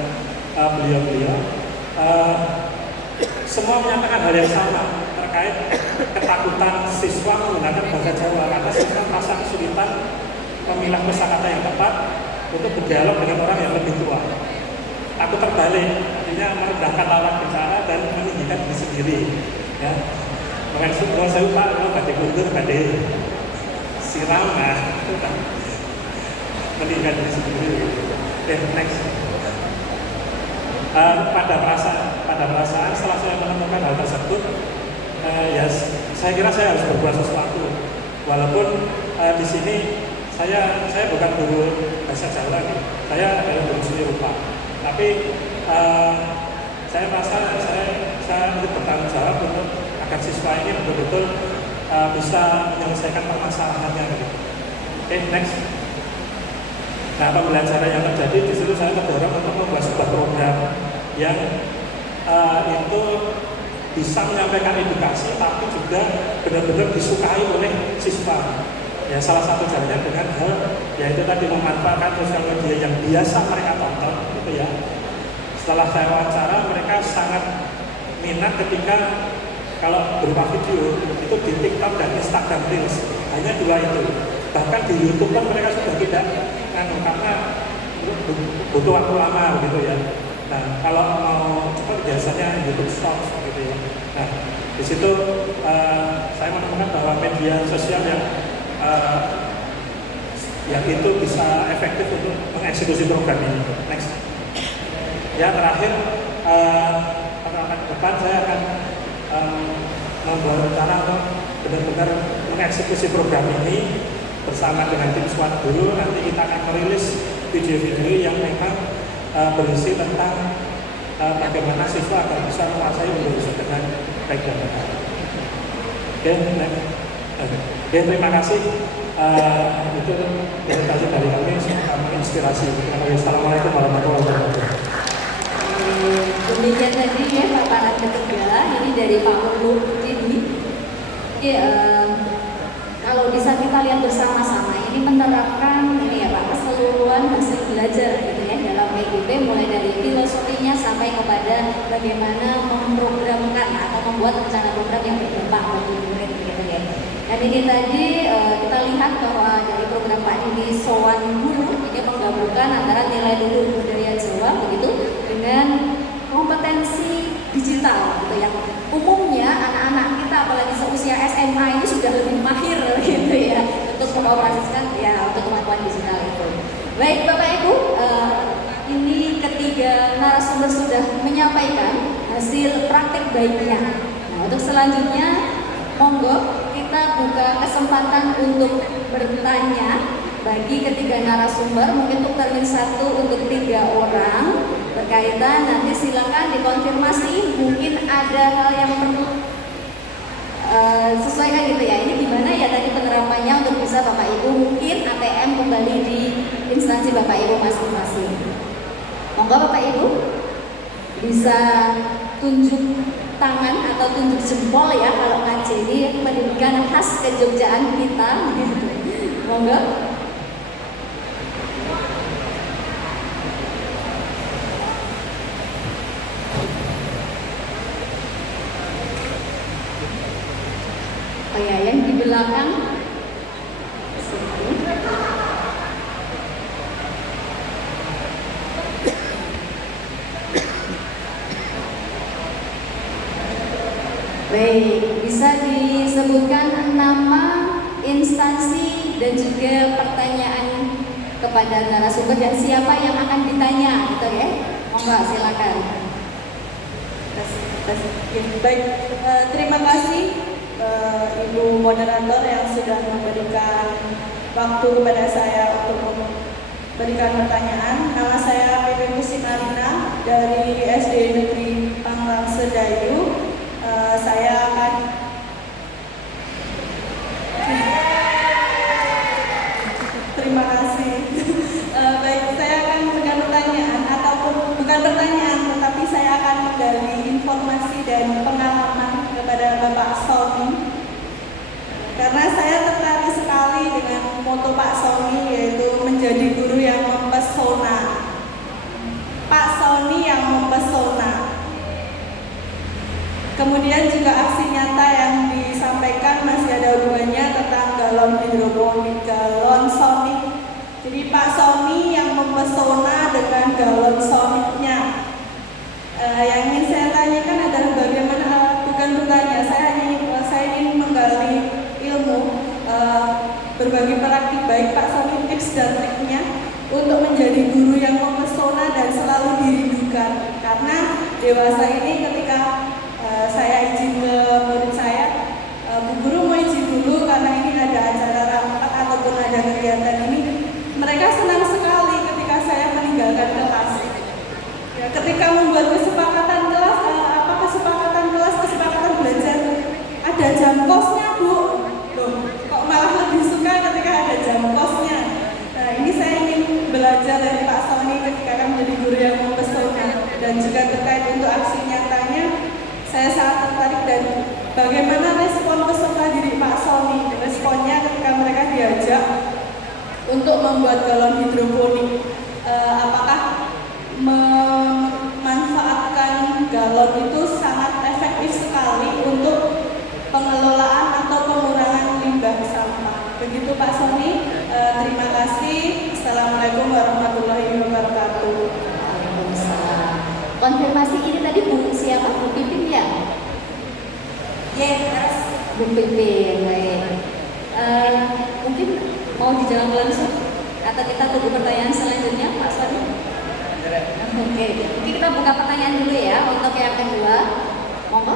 beliau-beliau, semua menyatakan hal yang sama terkait ketakutan siswa menggunakan bahasa Jawa karena siswa merasa kesulitan memilah kosakata yang tepat untuk berdialog dengan orang yang lebih tua. Takut terbalik, artinya merendahkan lawan bicara dan meninggikan diri sendiri. Ya, makanya saya lupa kalau badai mundur, badai siram, nah, meninggikan diri sendiri. Next. Pada perasaan setelah saya menemukan hal tersebut, ya saya kira saya harus berbuat sesuatu. Walaupun di sini saya bukan guru bahasa Jawa, saya adalah guru seni rupa. Tapi saya merasa saya bertanggung jawab untuk agar siswa ini betul-betul bisa menyelesaikan permasalahannya. Oke, next. Nah, pembelajaran yang terjadi di situ saya terdorong untuk membuat sebuah program yang itu bisa menyampaikan edukasi, tapi juga benar-benar disukai oleh siswa. Ya, salah satu caranya dengan hal yaitu tadi memanfaatkan sosial media yang biasa mereka tonton, gitu ya. Setelah saya wawancara, mereka sangat minat ketika kalau berupa video itu di TikTok dan Instagram Reels, hanya dua itu. Bahkan di YouTube kan mereka sudah tidak karena butuh waktu lama gitu ya. Nah, kalau mau cepat biasanya YouTube Shorts gitu ya. Nah, di situ saya menemukan bahwa media sosial yang itu bisa efektif untuk mengeksekusi program ini. Next. Ya, terakhir pertama ke depan saya akan membuat rencana untuk benar-benar mengeksekusi program ini bersama dengan tim SWAT dulu. Nanti kita akan merilis video-video yang memang berisi tentang bagaimana siswa agar bisa menguasai Indonesia dengan baik dan benar. Oke, terima kasih. Itu presentasi dari kami, semoga menginspirasi. Assalamualaikum warahmatullahi wabarakatuh. Demikian tadi ya paparan ketiga, ini dari Pak Ulu ini. Oke, kalau bisa kita lihat bersama-sama, ini menerapkan ini ya Pak, keseluruhan hasil belajar gitu ya dalam PGP, mulai dari filosofinya sampai kepada bagaimana memprogramkan atau membuat rencana program yang berdampak bagi murid gitu ya. Dan ini tadi kita lihat bahwa dari program Pak Didi Sowan Guru ini menggabungkan antara nilai luhur budaya Jawa begitu dengan kompetensi digital gitu yang umumnya anak-anak kita apalagi seusia SMA ini sudah lebih mahir gitu ya untuk mengoperasikan ya untuk kemampuan digital itu. Baik Bapak Ibu, ini ketiga narasumber sudah menyampaikan hasil praktik baiknya. Nah, untuk selanjutnya monggo kita buka kesempatan untuk bertanya bagi ketiga narasumber, mungkin untuk termin 1 untuk 3 orang berkaitan. Nanti silakan dikonfirmasi, mungkin ada hal yang perlu sesuaikan gitu ya. Ini gimana ya tadi penerapannya untuk bisa Bapak Ibu mungkin ATM kembali di instansi Bapak Ibu masing-masing. Monggo Bapak Ibu bisa tunjuk tangan atau tunjuk jempol ya kalau ngaji ini pendidikan khas kejogjaan kita. Monggo. Oh ya, yang di belakang. Baik, bisa disebutkan nama, instansi, dan juga pertanyaan kepada narasumber dan siapa yang akan ditanya, gitu ya. Monggo, silakan. Baik, terima kasih Ibu Moderator yang sudah memberikan waktu kepada saya untuk memberikan pertanyaan. Nama saya Pepe Musikarina dari SD Negeri Panglang Sedayu. Saya akan terima kasih. Baik, saya akan memberikan pertanyaan ataupun bukan pertanyaan, tetapi saya akan menggali informasi aksi nyata yang disampaikan masih ada hubungannya tentang galon hidroponik, galon sonic. Jadi Pak Sony yang mempesona dengan galon sonicnya. Yang ingin saya tanyakan adalah bagaimana, bukan bertanya, saya ingin menggali ilmu, berbagi praktik baik Pak Sony tips dan triknya untuk menjadi guru yang mempesona dan selalu dirindukan. Karena dewasa ini ketika saya izin ke murid saya, Bu Guru mau izin dulu karena ini ada acara rapat ataupun ada kegiatan ini, mereka senang sekali ketika saya meninggalkan kelas. Ya, ketika membuat kesepakatan kelas, kesepakatan belajar, ada jam kosnya Bu. Loh, kok malah lebih suka ketika ada jam kosnya. Nah, ini saya ingin belajar dari Pak Sony ketika akan menjadi guru yang mempesona, dan juga terkait untuk aksi nyatanya, saya sangat tertarik dan bagaimana respon peserta didik Pak Sony. Responnya ketika mereka diajak untuk membuat galon hidroponik, apakah memanfaatkan galon itu sangat efektif sekali untuk pengelolaan atau pengurangan limbah sampah. Begitu Pak Sony, terima kasih. Assalamualaikum warahmatullahi wabarakatuh. Waalaikumsalam. Konfirmasi ini tadi Bu siapa? Bu Pipin ya? Yes. Bu Pipin, baik. Mungkin mau dijawab langsung atau kita tunggu pertanyaan selanjutnya Pak Sony? Oke, mungkin kita buka pertanyaan dulu ya untuk yang kedua. Monggo?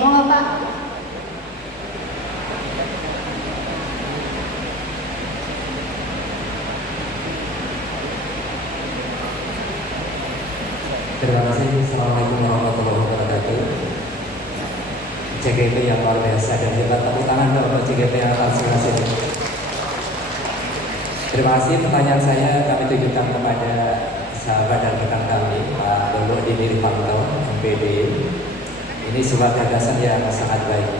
Monggo Pak. Terima kasih. Assalamualaikum warahmatullahi wabarakatuh. CGP yang luar biasa, dan juga tepuk tangan untuk CGP yang atas hasil. Terima kasih. Pertanyaan saya kami tujukan kepada sahabat dan rekan kami, Pak Dodo Diri Pantau, MPD. Ini sebuah gagasan yang sangat baik.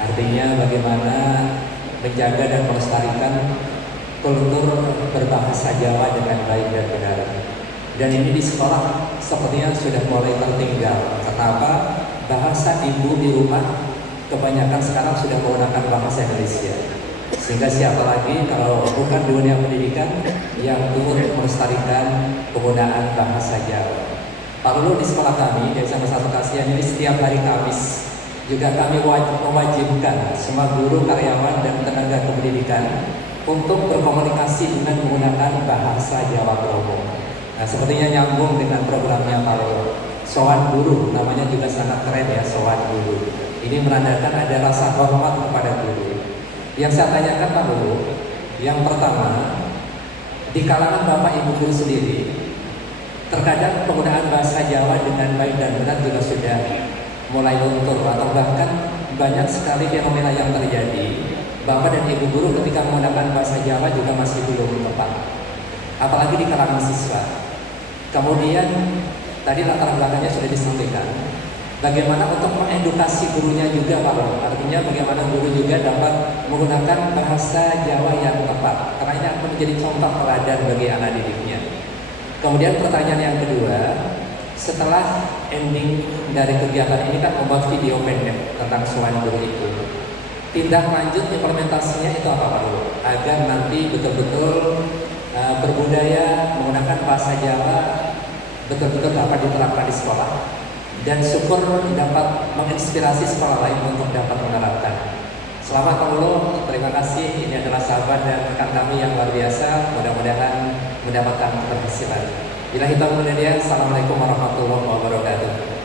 Artinya bagaimana menjaga dan melestarikan kultur berbahasa Jawa dengan baik dan benar. Dan ini di sekolah sepertinya sudah mulai tertinggal. Kenapa? Bahasa ibu di rumah kebanyakan sekarang sudah menggunakan bahasa Indonesia. Sehingga siapa lagi kalau bukan dunia pendidikan yang turut melestarikan penggunaan bahasa Jawa. Pak Lulu di sekolah kami, di SMA 1 Kasihan ini setiap hari Kamis juga kami mewajibkan semua guru, karyawan, dan tenaga kependidikan untuk berkomunikasi dengan menggunakan bahasa Jawa Bromo. Nah, sepertinya nyambung dengan programnya Pak Lulu. Sowan Guru, namanya juga sangat keren ya, Sowan Guru. Ini menandakan ada rasa hormat kepada guru. Yang saya tanyakan Pak Lulu, yang pertama, di kalangan Bapak Ibu guru sendiri, terkadang penggunaan bahasa Jawa dengan baik dan benar juga sudah mulai luntur, atau bahkan banyak sekali fenomena yang terjadi. Bapak dan Ibu guru ketika menggunakan bahasa Jawa juga masih belum tepat, apalagi di kalangan siswa. Kemudian tadi latar belakangnya sudah disampaikan. Bagaimana untuk mengedukasi gurunya juga Pak Lulu. Artinya bagaimana guru juga dapat menggunakan bahasa Jawa yang tepat, karena ini akan menjadi contoh teladan bagi anak didiknya. Kemudian pertanyaan yang kedua, setelah ending dari kegiatan ini kan membuat video pendek tentang Sowan Guru itu, tindak lanjut implementasinya itu apa Pak Lulu? Agar nanti betul-betul berbudaya menggunakan bahasa Jawa betul-betul dapat diterapkan di sekolah, dan syukur dapat menginspirasi sekolah lain untuk dapat menerapkan. Selamat Pak Lulu, terima kasih. Ini adalah sahabat dan rekan kami yang luar biasa. Mudah-mudahan mendapatkan keberhasilan. Bila kita kemudian, Assalamualaikum warahmatullahi wabarakatuh.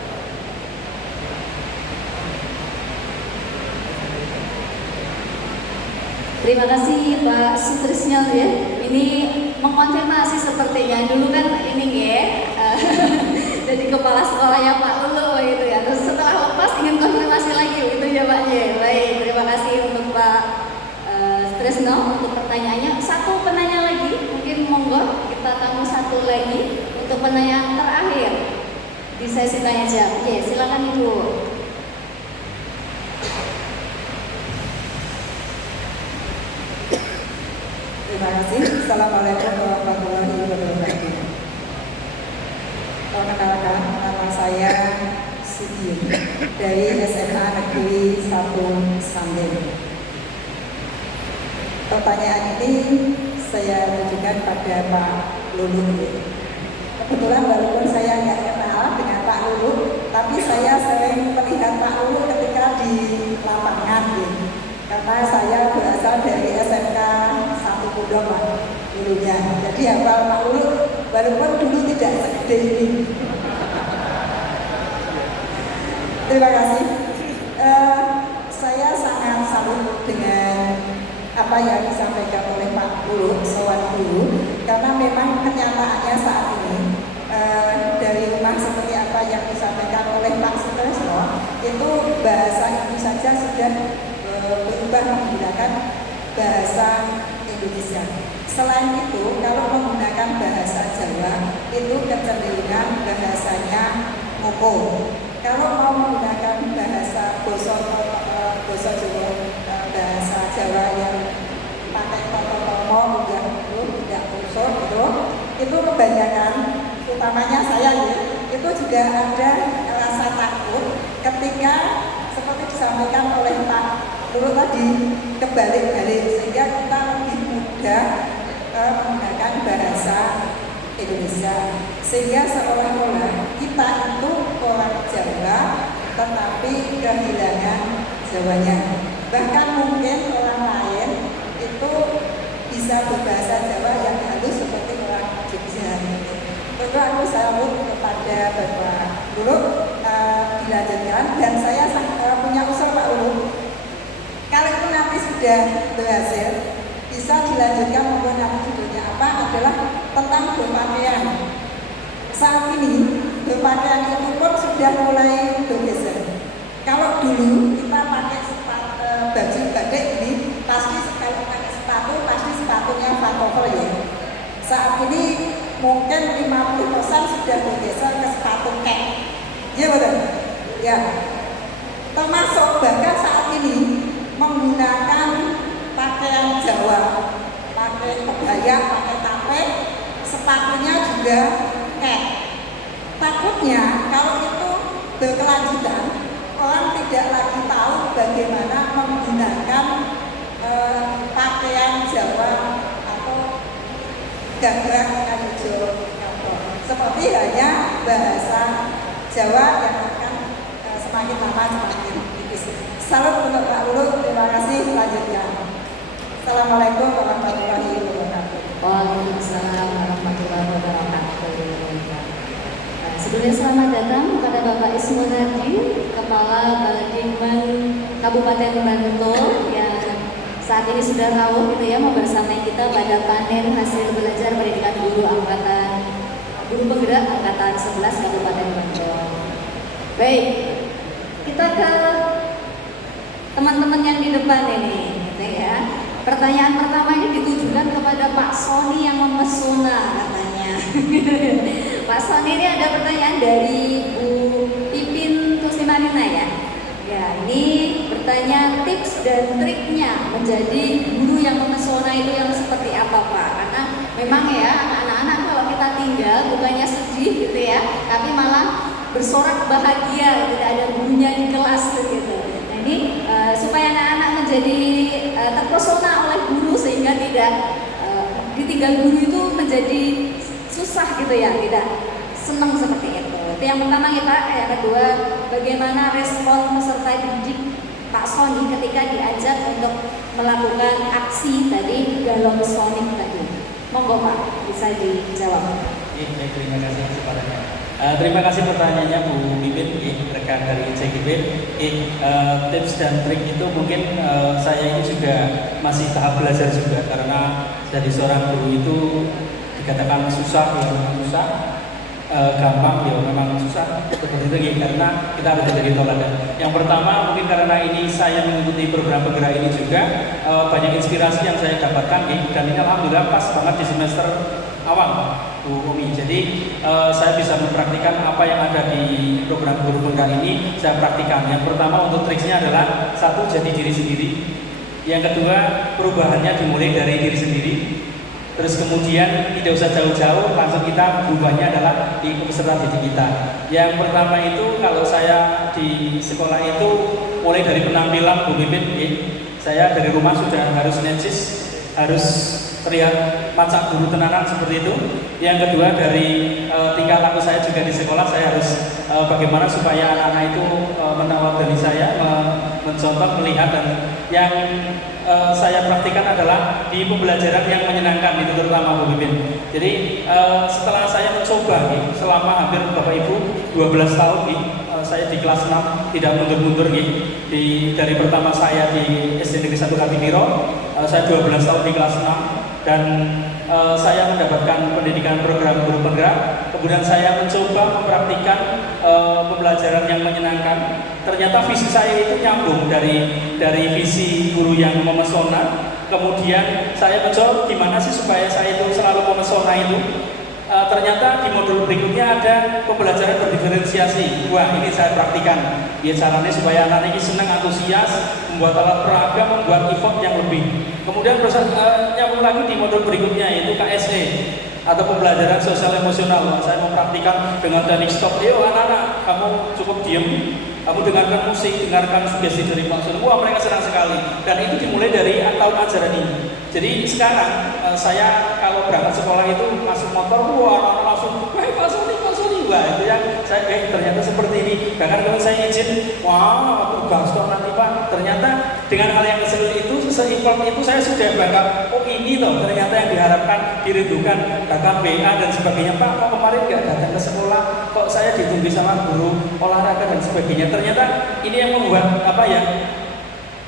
Terima kasih Pak Sutrisno ya. Ini mengkonfirmasi sepertinya. Dulu kan ini ya, jadi kepala sekolahnya Pak Lulu gitu ya. Terus setelah lepas ingin konfirmasi lagi gitu ya Pak ya. Baik, terima kasih untuk Pak Sutrisno untuk pertanyaannya. Satu penanya lagi, mungkin monggo kita tamu satu lagi untuk penanya terakhir di sesi tanya jawab. Oke, silakan Ibu. Terima kasih. Assalamualaikum warahmatullahi wabarakatuh. Perkenalkan, nama saya Sidium dari SMA Negeri 1 Sanden. Pertanyaan ini saya tujukan pada Pak Lulu. Kebetulan walaupun saya nggak kenal dengan Pak Lulu, tapi saya sering melihat Pak Lulu ketika di lapangan gitu. Karena saya berasal dari SMK 1 Pondok Pak dulunya. Jadi hafal Pak Lulu walaupun dulu tidak segede ini. Terima kasih. Saya sangat salut dengan apa yang disampaikan oleh Pak Lulu, Sowan Guru, karena memang kenyataannya saat ini dari rumah seperti apa yang disampaikan oleh Pak Sutresno, itu bahasa ibu saja sudah berubah menggunakan bahasa Indonesia. Selain itu, kalau menggunakan bahasa Jawa, itu kecenderungan bahasanya ngoko. Kalau mau menggunakan bahasa Basa Jawa, bahasa Jawa yang pakai tomo, tidak usul itu kebanyakan, utamanya saya ya, itu juga ada rasa takut ketika seperti disampaikan oleh Pak Lulu tadi, kebalik-balik, sehingga kita lebih mudah menggunakan bahasa Indonesia, sehingga seolah-olah kita itu orang Jawa tetapi kehilangan Jawanya. Bahkan mungkin orang lain itu bisa berbahasa Jawa yang halus seperti orang Jogja. Tentu aku salut kepada Bapak Lulu, dilanjutkan, dan saya punya usul Pak Lulu. Kalau itu nanti sudah berhasil, bisa dilanjutkan mungkin nanti judulnya apa adalah tentang berpakaian. Saat ini berpakaian itu pun sudah mulai bergeser. Kalau dulu kita pakai baju batik ini pasti kalau pakai sepatu pasti sepatunya pantofel ya. Saat ini mungkin 50% sudah bergeser ke sepatu kek. Iya betul? Ya. Termasuk bahkan saat ini menggunakan pakaian Jawa, pakai kebaya, pakai tape, sepatunya juga kek. Takutnya kalau itu berkelanjutan, orang tidak lagi tahu bagaimana menggunakan pakaian Jawa atau gagrak hijau seperti hanya bahasa Jawa yang akan semakin lama semakin tipis. Salut untuk Pak Lulu, terima kasih. Selanjutnya, Assalamualaikum warahmatullahi wabarakatuh. Waalaikumsalam warahmatullahi wabarakatuh. Sebelumnya selamat datang kepada Bapak Ismu Nadi, Kepala Baladikman Kabupaten Bantul yang saat ini sudah rawuh gitu ya, membersamai kita pada panen hasil belajar pendidikan guru penggerak angkatan 11 Kabupaten Bantul. Baik, kita ke teman-teman yang di depan ini, gitu ya. Pertanyaan pertama ini ditujukan kepada Pak Sony yang memesona katanya. Pak Sony, ini ada pertanyaan dari Bu Pipin Tusimarina ya. Ya, ini bertanya tips dan triknya menjadi guru yang memesona itu yang seperti apa Pak? Karena memang ya anak-anak kalau kita tinggal bukannya sedih gitu ya, tapi malah bersorak bahagia, tidak ada gurunya di kelas gitu. Nah ini supaya anak-anak menjadi terpesona oleh guru sehingga tidak ditinggal guru itu menjadi susah gitu ya, tidak senang seperti itu. Itu yang pertama kita. Yang kedua, bagaimana respon peserta didik Pak Sony ketika diajak untuk melakukan aksi tadi galon sonik tadi. Monggo Pak, bisa dijawab. Terima kasih kesempatannya. Terima kasih pertanyaannya Bu Bibit, rekan dari CGP. Tips dan trik itu mungkin saya ini juga masih tahap belajar juga, karena jadi seorang guru itu dikatakan susah, ya memang susah, gampang, ya memang susah seperti itu, karena kita harus jadi teladan. Yang pertama mungkin karena ini saya mengikuti program penggerak ini juga, banyak inspirasi yang saya dapatkan, dan ini alhamdulillah pas banget di semester awal Bu Umi. Jadi saya bisa mempraktikkan apa yang ada di program guru penggerak ini, saya praktikkan. Yang pertama untuk triksnya adalah satu, jadi diri sendiri. Yang kedua, perubahannya dimulai dari diri sendiri. Terus kemudian tidak usah jauh-jauh, langsung kita berubahnya adalah di peserta didik kita. Yang pertama itu kalau saya di sekolah itu mulai dari penampilan Bu Pipin, saya dari rumah sudah harus necis, harus terlihat macam guru tenanan seperti itu. Yang kedua dari tingkah laku saya juga di sekolah, saya harus bagaimana supaya anak-anak itu menawadani saya, mencontoh, melihat, dan yang saya praktikan adalah di pembelajaran yang menyenangkan itu terutama Bu Pipin. Jadi setelah saya mencoba selama hampir Bapak Ibu 12 tahun saya di kelas 6 tidak mundur-mundur dari pertama saya di SD Negeri 1 Kartipiro, saya 12 tahun di kelas 6 dan saya mendapatkan pendidikan program guru penggerak. Kemudian saya mencoba mempraktikkan pembelajaran yang menyenangkan. Ternyata visi saya itu nyambung dari visi guru yang memesona. Kemudian saya mencoba gimana sih supaya saya itu selalu memesona itu. Ternyata di modul berikutnya ada pembelajaran berdiferensiasi. Wah, ini saya praktikan. Ya caranya supaya anak ini senang, antusias, membuat alat peraga, membuat effort yang lebih. Kemudian proses nyambung lagi di modul berikutnya yaitu KSE atau pembelajaran sosial emosional. Saya mempraktikkan dengan teknik stop. Ayo anak-anak, kamu cukup diam, kamu dengarkan musik, dengarkan sugesti dari Pak Sun. Wah, mereka senang sekali. Dan itu dimulai dari tahun ajaran ini. Jadi sekarang saya kalau berangkat sekolah itu masuk motor, wah anak-anak langsung, Pak Suni, wah itu yang saya ternyata seperti ini. Bahkan kalau saya izin, wah aku gastoh nanti Pak. Ternyata dengan hal yang kecil itu, seimpel itu saya sudah bangga. Oh ini loh ternyata yang diharapkan, dirindukan, bahkan BA dan sebagainya. Pak, kok kemarin nggak datang ke sekolah? Kok saya ditunggu sama guru olahraga dan sebagainya? Ternyata ini yang membuat apa ya?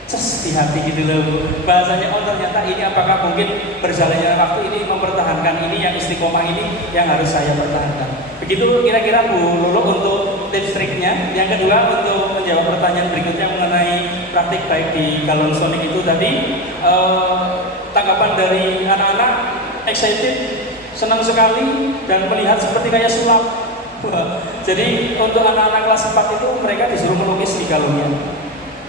Ces di hati gitu loh bahasanya. Oh ternyata ini apakah mungkin berjalannya waktu ini mempertahankan ini yang istiqomah ini yang harus saya pertahankan. Begitu kira-kira Bu Lulu untuk tips triknya. Yang kedua untuk menjawab pertanyaan berikutnya mengenai praktik baik di galon sonic itu tadi, tanggapan dari anak-anak excited, senang sekali dan melihat seperti kayak sulap. Jadi untuk anak-anak kelas 4 itu mereka disuruh melukis di galonnya.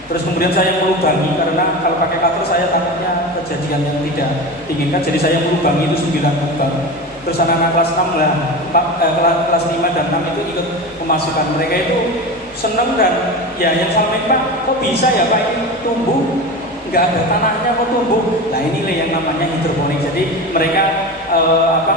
Terus kemudian saya melubangi karena kalau pakai cutter saya takutnya kejadian yang tidak diinginkan. Jadi saya melubangi itu 9 lubang. Terus anak-anak kelas 6 lah, kelas 5 dan 6 itu ikut memasukkan. Mereka itu senang dan ya yang sampai Pak, kok bisa ya Pak ini tumbuh? Nggak ada tanahnya kok tumbuh. Nah inilah yang namanya hidroponik. Jadi mereka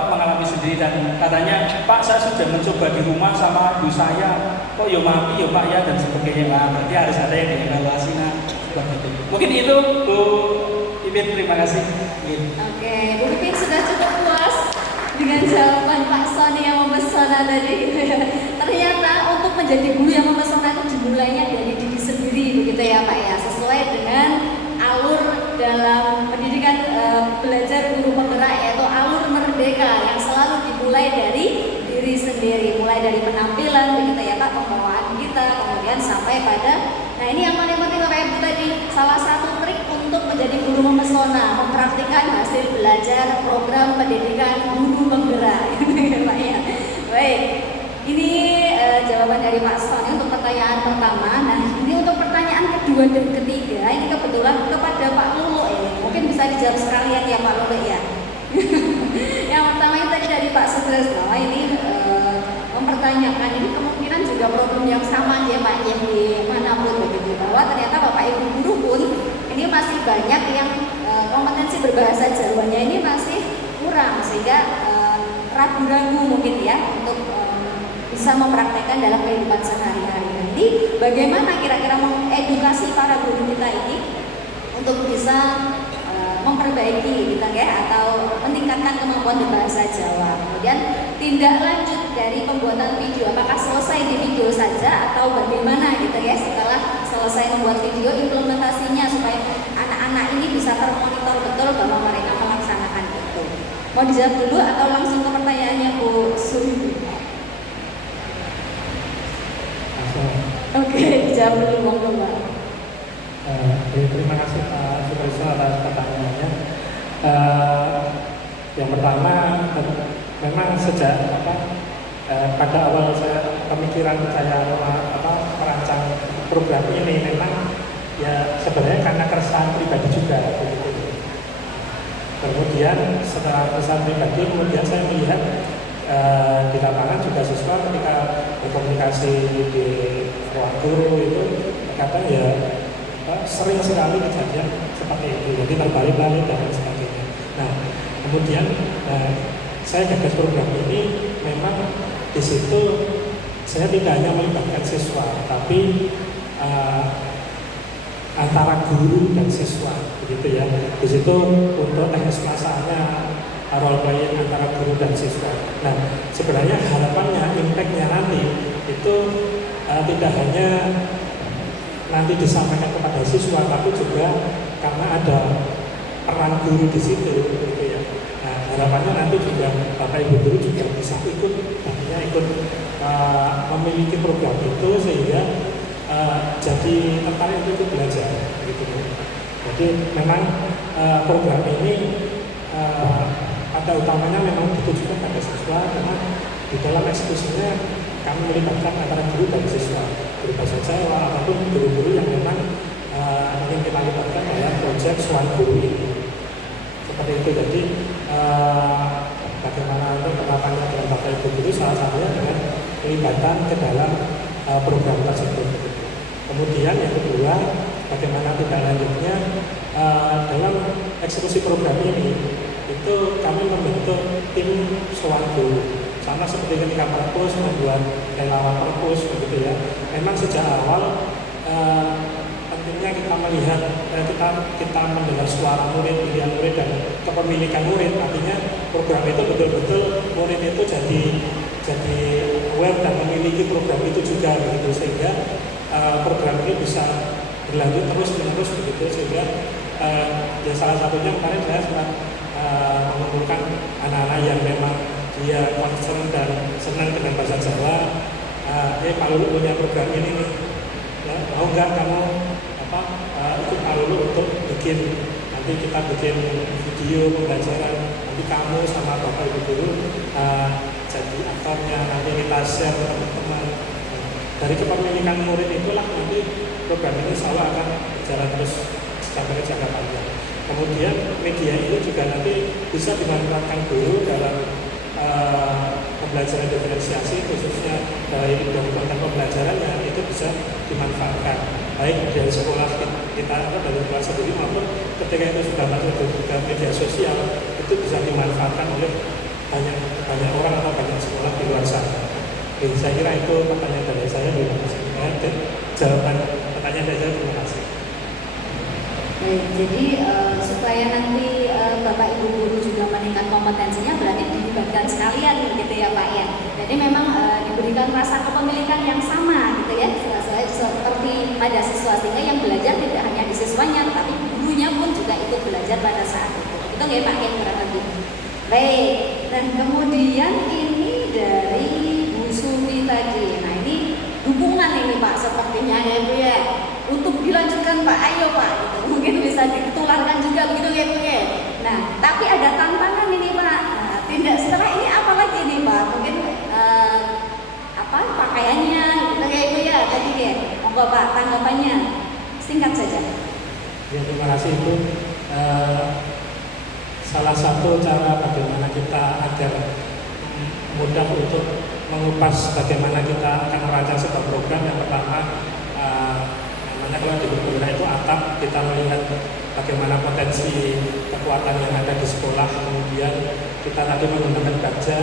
mengalami sendiri dan katanya Pak saya sudah mencoba di rumah sama ibu saya, kok yo mati yo Pak ya dan sebagainya. Nah, berarti harus ada yang dievaluasi. Nah seperti itu. Mungkin itu Bu Pipin, terima kasih. Oke, Bu Pipin sudah cukup puas dengan jawaban Pak Sony yang memesona tadi gitu ya. Ternyata untuk menjadi guru yang memesona itu dimulainya dari diri sendiri begitu ya Pak ya, sesuai dengan alur dalam pendidikan belajar guru penggerak yaitu alur merdeka yang selalu dimulai dari diri sendiri, mulai dari penampilan begitu ya Pak, pembawaan kita, kemudian sampai pada nah ini yang paling penting Bapak Ibu tadi, salah satu trik untuk menjadi guru memesona, mempraktikkan hasil belajar program pendidikan guru penggerak Pak ya. Baik, ini jawaban dari Pak Sony untuk pertanyaan pertama. Nah ini untuk pertanyaan kedua dan ketiga, ini kebetulan kepada Pak Lulu ini, mungkin bisa dijawab sekalian ya Pak Lulu ya. Yang pertama itu tadi dari Pak Sutresno, ini mempertanyakan ini kemungkinan juga problem yang sama ya Pak yang di manapun begitu, bahwa ternyata Bapak Ibu guru pun ini masih banyak yang kompetensi berbahasa Jawanya ini masih kurang sehingga ragu-ragu mungkin ya untuk bisa mempraktekkan dalam kehidupan sehari-hari. Jadi bagaimana kira-kira mengedukasi para guru kita ini untuk bisa memperbaiki gitu ya, atau meningkatkan kemampuan berbahasa Jawa. Kemudian tindak lanjut dari pembuatan video, apakah selesai di video saja atau bagaimana gitu ya setelah selesai membuat video, implementasinya supaya anak-anak ini bisa termonitor betul bahwa mereka melaksanakan itu. Mau dijawab dulu atau langsung ke pertanyaannya Bu Suri? Oke, dijawab dulu monggo Mbak. Terima kasih Pak Sutrisno atas pertanyaannya. Yang pertama, memang sejak pada awal pemikiran saya merancang program ini memang ya sebenarnya karena keresahan pribadi juga begitu. Kemudian setelah pesan pribadi, kemudian saya melihat di lapangan juga siswa ketika berkomunikasi di ruang guru itu kadang ya sering sekali kejadian seperti itu, jadi terbalik-balik dan lain sebagainya. Nah, kemudian saya gagas program ini memang di situ saya tidak hanya melibatkan siswa, tapi antara guru dan siswa, begitu ya. Di situ untuk teknis pelaksanaannya role playing antara guru dan siswa. Nah, sebenarnya harapannya, impact-nya nanti itu tidak hanya nanti disampaikan kepada siswa, tapi juga karena ada peran guru di situ, gitu ya. Nah, harapannya nanti juga Bapak Ibu guru juga bisa ikut, nantinya ikut memiliki program itu sehingga jadi tertarik untuk belajar, gitu. Jadi memang program ini pada utamanya memang ditujukan pada siswa, karena di dalam eksekusinya kami melibatkan antara guru dan siswa, guru bahasa Jawa ataupun guru-guru yang memang ingin kita libatkan dalam proyek Swan Guru ini. Seperti itu. Jadi bagaimana untuk penerapannya dengan Bapak Ibu guru, salah satunya dengan pelibatan ke dalam program tersebut. Kemudian yang kedua, bagaimana tindak lanjutnya dalam eksekusi program ini, itu kami membentuk tim Swan Guru. Sama seperti ketika perpus membuat relawan perpus, begitu ya. Memang sejak awal pentingnya kita melihat, kita mendengar suara murid, pilihan murid dan kepemilikan murid. Artinya program itu betul-betul murid itu jadi aware dan memiliki program itu juga, begitu, sehingga program ini bisa berlanjut terus-menerus, begitu, sehingga ya salah satunya kemarin saya sempat mengumpulkan anak-anak yang memang dia concern dan senang dengan bahasa Jawa. Pak Lulu punya program ini nih, ya, mau nggak kamu ikut Pak Lulu untuk bikin, nanti kita bikin video pembelajaran, nanti kamu sama Bapak Ibu guru jadi aktornya, nanti kita share ke teman-teman. Dari kepemilikan murid itulah nanti program ini selalu akan berjalan terus sampai jangka panjang. Kemudian media ini juga nanti bisa dimanfaatkan guru dalam pembelajaran diferensiasi, khususnya dari konten pembelajarannya itu bisa dimanfaatkan baik dari sekolah kita atau dari kelas sendiri maupun ketika itu sudah masuk ke media sosial, itu bisa dimanfaatkan oleh banyak orang atau banyak sekolah di luar sana. Jadi saya kira itu pertanyaan dari saya. Terima kasih. Jawaban pertanyaan dari saya, terima kasih. Baik, jadi supaya nanti Bapak Ibu guru juga meningkat kompetensinya, berarti dilibatkan sekalian, gitu ya Pak ya. Jadi memang diberikan rasa kepemilikan yang sama, gitu ya, seperti pada siswa, sehingga yang belajar tidak hanya di siswanya, tapi gurunya pun juga ikut belajar pada saat itu. Itu nggak Pak ya, kurang lebih. Baik, dan kemudian ini dari Bu Sumi tadi. Nah ini dukungan ini Pak, sepertinya ya Bu ya. Untuk dilanjutkan Pak, ayo Pak, gitu. Mungkin bisa ditularkan juga begitu ya Bu ya. Nah, tapi ada tantangan ini Pak. Tindak setelah ini apa lagi nih Pak? Mungkin pakaiannya, gitu ya Bu ya. Tadi ya, monggo Pak tanggapannya singkat saja. Ya, terima kasih itu. Salah satu cara bagaimana kita agar mudah untuk mengupas bagaimana kita akan merancang sebuah program. Yang pertama, kalau di berguna itu atap, kita melihat bagaimana potensi kekuatan yang ada di sekolah, kemudian kita nanti menggunakan baja.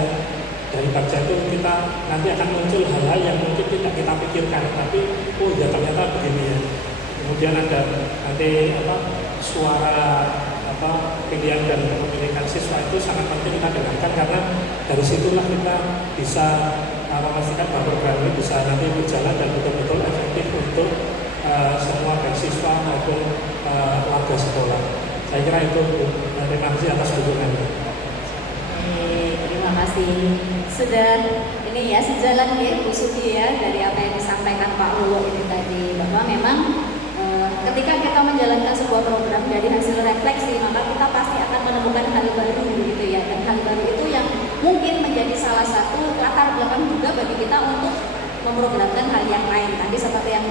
Dari baja itu kita nanti akan muncul hal-hal yang mungkin tidak kita pikirkan, tapi oh ya ternyata begini ya. Kemudian ada nanti suara pilihan dan kepemilikan siswa itu sangat penting kita dengarkan, karena dari situlah kita bisa memastikan bahwa program ini bisa nanti berjalan dan betul-betul efektif untuk semua baik siswa maupun warga sekolah. Saya kira itu. Terima kasih atas dukungannya. Terima kasih. Sudah ini ya sejalan ya Bu Sugi ya dari apa yang disampaikan Pak Lulu ini tadi, bahwa memang ketika kita menjalankan sebuah program dari hasil refleksi, maka kita pasti akan menemukan hal baru gitu ya, dan hal baru itu yang mungkin menjadi salah satu latar belakang juga bagi kita untuk memprogramkan hal yang lain. Tadi seperti yang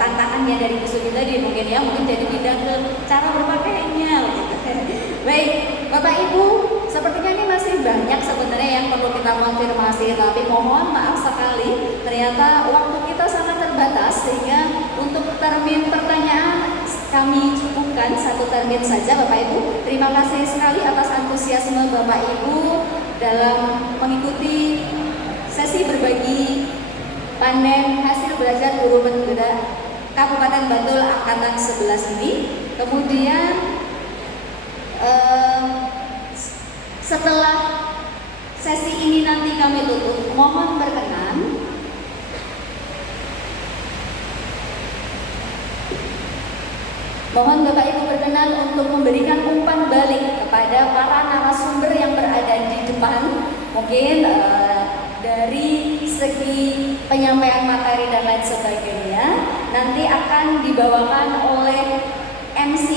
tantangannya dari Bu Sugi tadi mungkin ya, mungkin jadi pindah ke cara berpakaiannya gitu. Baik, Bapak Ibu, sepertinya ini masih banyak sebenarnya yang perlu kita konfirmasi, tapi mohon maaf sekali, ternyata waktu kita sangat terbatas sehingga untuk termin pertanyaan kami cukupkan 1 termin saja, Bapak Ibu. Terima kasih sekali atas antusiasme Bapak Ibu dalam mengikuti sesi berbagi panen hasil belajar guru penggerak Kabupaten Bantul angkatan 11 ini. Kemudian setelah sesi ini nanti kami tutup, mohon berkenan Bapak Ibu berkenan untuk memberikan umpan balik kepada para narasumber yang berada di depan. Mungkin dari segi penyampaian materi dan lain sebagainya nanti akan dibawakan oleh MC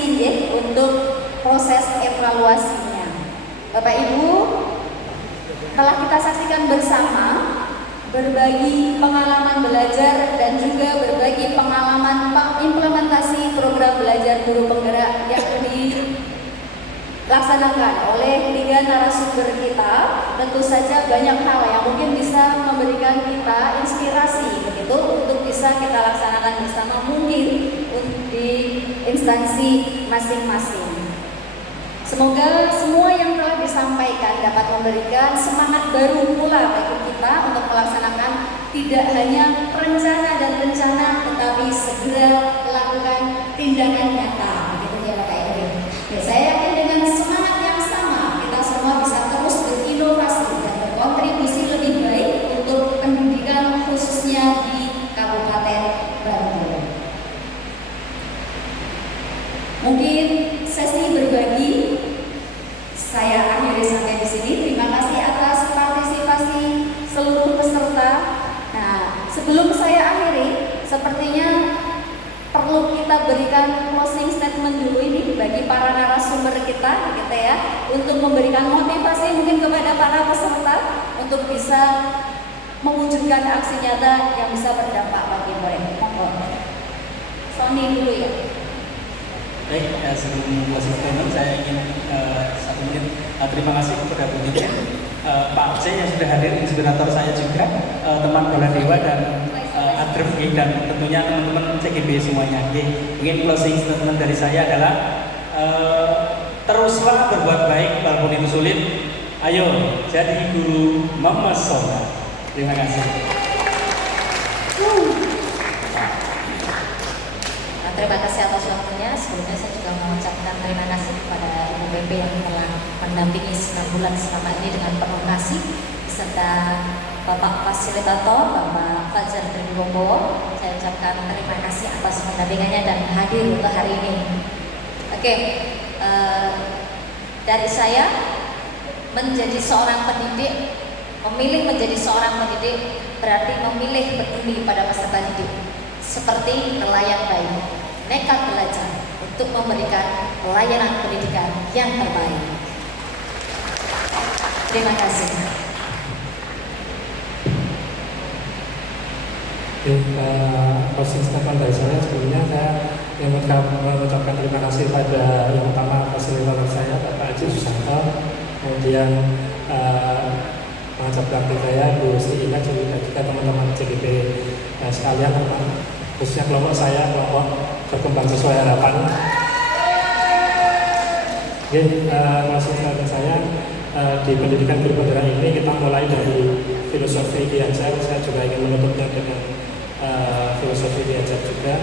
untuk proses evaluasinya. Bapak Ibu, telah kita saksikan bersama berbagi pengalaman belajar dan juga berbagi pengalaman implementasi program belajar guru penggerak yang dilaksanakan oleh 3 narasumber kita. Tentu saja banyak hal yang mungkin bisa memberikan kita inspirasi begitu untuk bisa kita laksanakan bersama mungkin di instansi masing-masing. Semoga semua yang telah disampaikan dapat memberikan semangat baru pula bagi kita untuk melaksanakan tidak hanya rencana dan rencana, tetapi segera lakukan tindakan nyata. Begitu ya Bapak Ibu. Ya, saya yakin dengan semangat yang sama kita semua bisa terus berinovasi dan berkontribusi lebih baik untuk pendidikan khususnya di Kabupaten Bantul. Mungkin sesi berbagi saya akhiri sampai di sini. Terima kasih atas partisipasi seluruh peserta. Nah, sebelum saya akhiri, sepertinya perlu kita berikan closing statement dulu ini bagi para narasumber kita, gitu ya, untuk memberikan motivasi mungkin kepada para peserta untuk bisa mewujudkan aksi nyata yang bisa berdampak bagi mereka. Monggo. Sony dulu ya. Baik, sebelum closing statement saya ingin 1 menit terima kasih kepada Bu Nidya, Pak C yang sudah hadir, inspirator saya juga, teman Bola Dewa dan Adref dan tentunya teman-teman CGB semuanya. Mungkin closing statement dari saya adalah teruslah berbuat baik walaupun itu sulit. Ayo jadi guru memesona. Terima kasih. Terima kasih atas waktunya. Sebelumnya saya juga mengucapkan terima kasih kepada Ibu BP yang telah mendampingi 9 bulan selama ini dengan penuh kasih, beserta Bapak Fasilitator, Bapak Fajar Triwibowo. Saya ucapkan terima kasih atas pendampingannya dan hadir untuk hari ini. Oke, dari saya, menjadi seorang pendidik, memilih menjadi seorang pendidik berarti memilih peduli pada peserta didik, seperti nelayan baik, nekat belajar untuk memberikan pelayanan pendidikan yang terbaik. Terima kasih. Closing statement dari saya, sebelumnya saya ingin mengucapkan terima kasih pada yang pertama fasilitator saya Bapak Haji Susanto, kemudian pengajar praktik saya Bu Sri Ina, juga teman-teman CGP sekalian, khususnya kelompok saya, kelompok berkembang sesuai harapan. Closing statement saya, di pendidikan guru penggerak ini kita mulai dari filosofi diajar. Saya juga ingin menutupnya dengan filosofi diajar juga.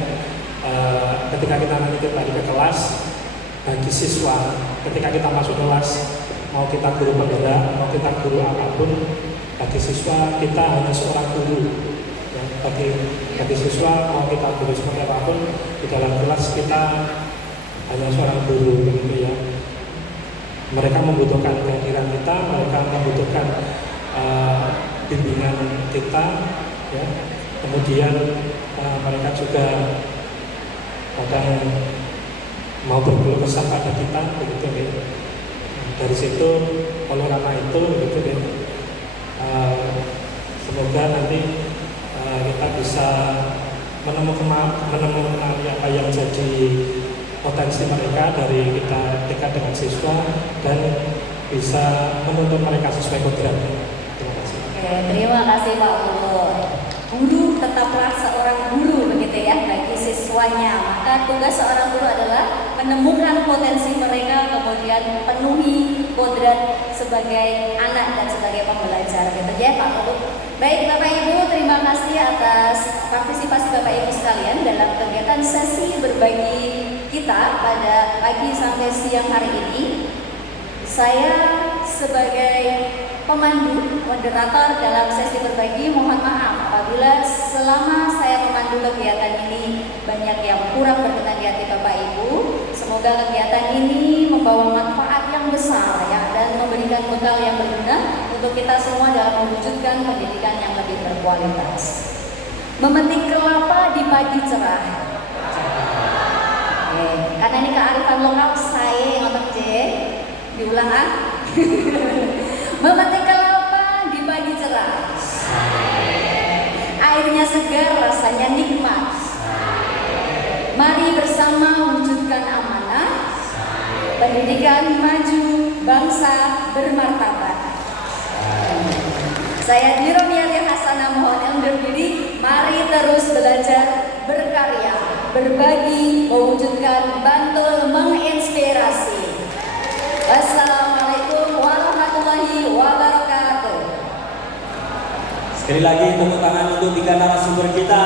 Ketika kita nanti kembali ke kelas, bagi siswa, ketika kita masuk kelas, mau kita guru penggerak, mau kita guru apapun, bagi siswa kita hanya seorang guru. Ya, bagi siswa, mau kita guru seperti apapun, di dalam kelas kita hanya seorang guru, begitu ya. Mereka membutuhkan kehadiran kita, mereka membutuhkan bimbingan kita, ya. Kemudian mereka juga kadang mau berkeluh kesah pada kita, begitu ya. Dari situ, oleh karena itu, begitu ya. Semoga nanti kita bisa menemukan apa yang jadi potensi mereka dari kita dekat dengan siswa dan bisa menuntut mereka sesuai kodratnya. Terima kasih. Oke, terima kasih Pak Guru. Guru tetaplah seorang guru begitu ya bagi siswanya. Maka tugas seorang guru adalah menemukan potensi mereka, kemudian penuhi kodrat sebagai anak dan sebagai pembelajar gitu ya Pak Guru. Baik Bapak Ibu, terima kasih atas partisipasi Bapak Ibu sekalian dalam kegiatan sesi berbagi kita pada pagi sampai siang hari ini. Saya sebagai pemandu, moderator dalam sesi berbagi, mohon maaf apabila selama saya memandu kegiatan ini banyak yang kurang berkenan di hati Bapak Ibu. Semoga kegiatan ini membawa manfaat yang besar ya, dan memberikan bekal yang berguna untuk kita semua dalam mewujudkan pendidikan yang lebih berkualitas. Memetik kelapa di pagi cerah. Karena ini kearifan lokal saya ngotot J. Diulang ah. Memetik kelapa di pagi cerah. Airnya segar, rasanya nikmat. Mari bersama wujudkan amanah. Pendidikan maju, bangsa bermartabat. Saya Diromiati Hasanah mohon undur diri. Mari terus belajar, berkarya, berbagi, mewujudkan, bantul, menginspirasi. Wassalamualaikum warahmatullahi wabarakatuh. Sekali lagi tepuk tangan untuk 3 narasumber kita.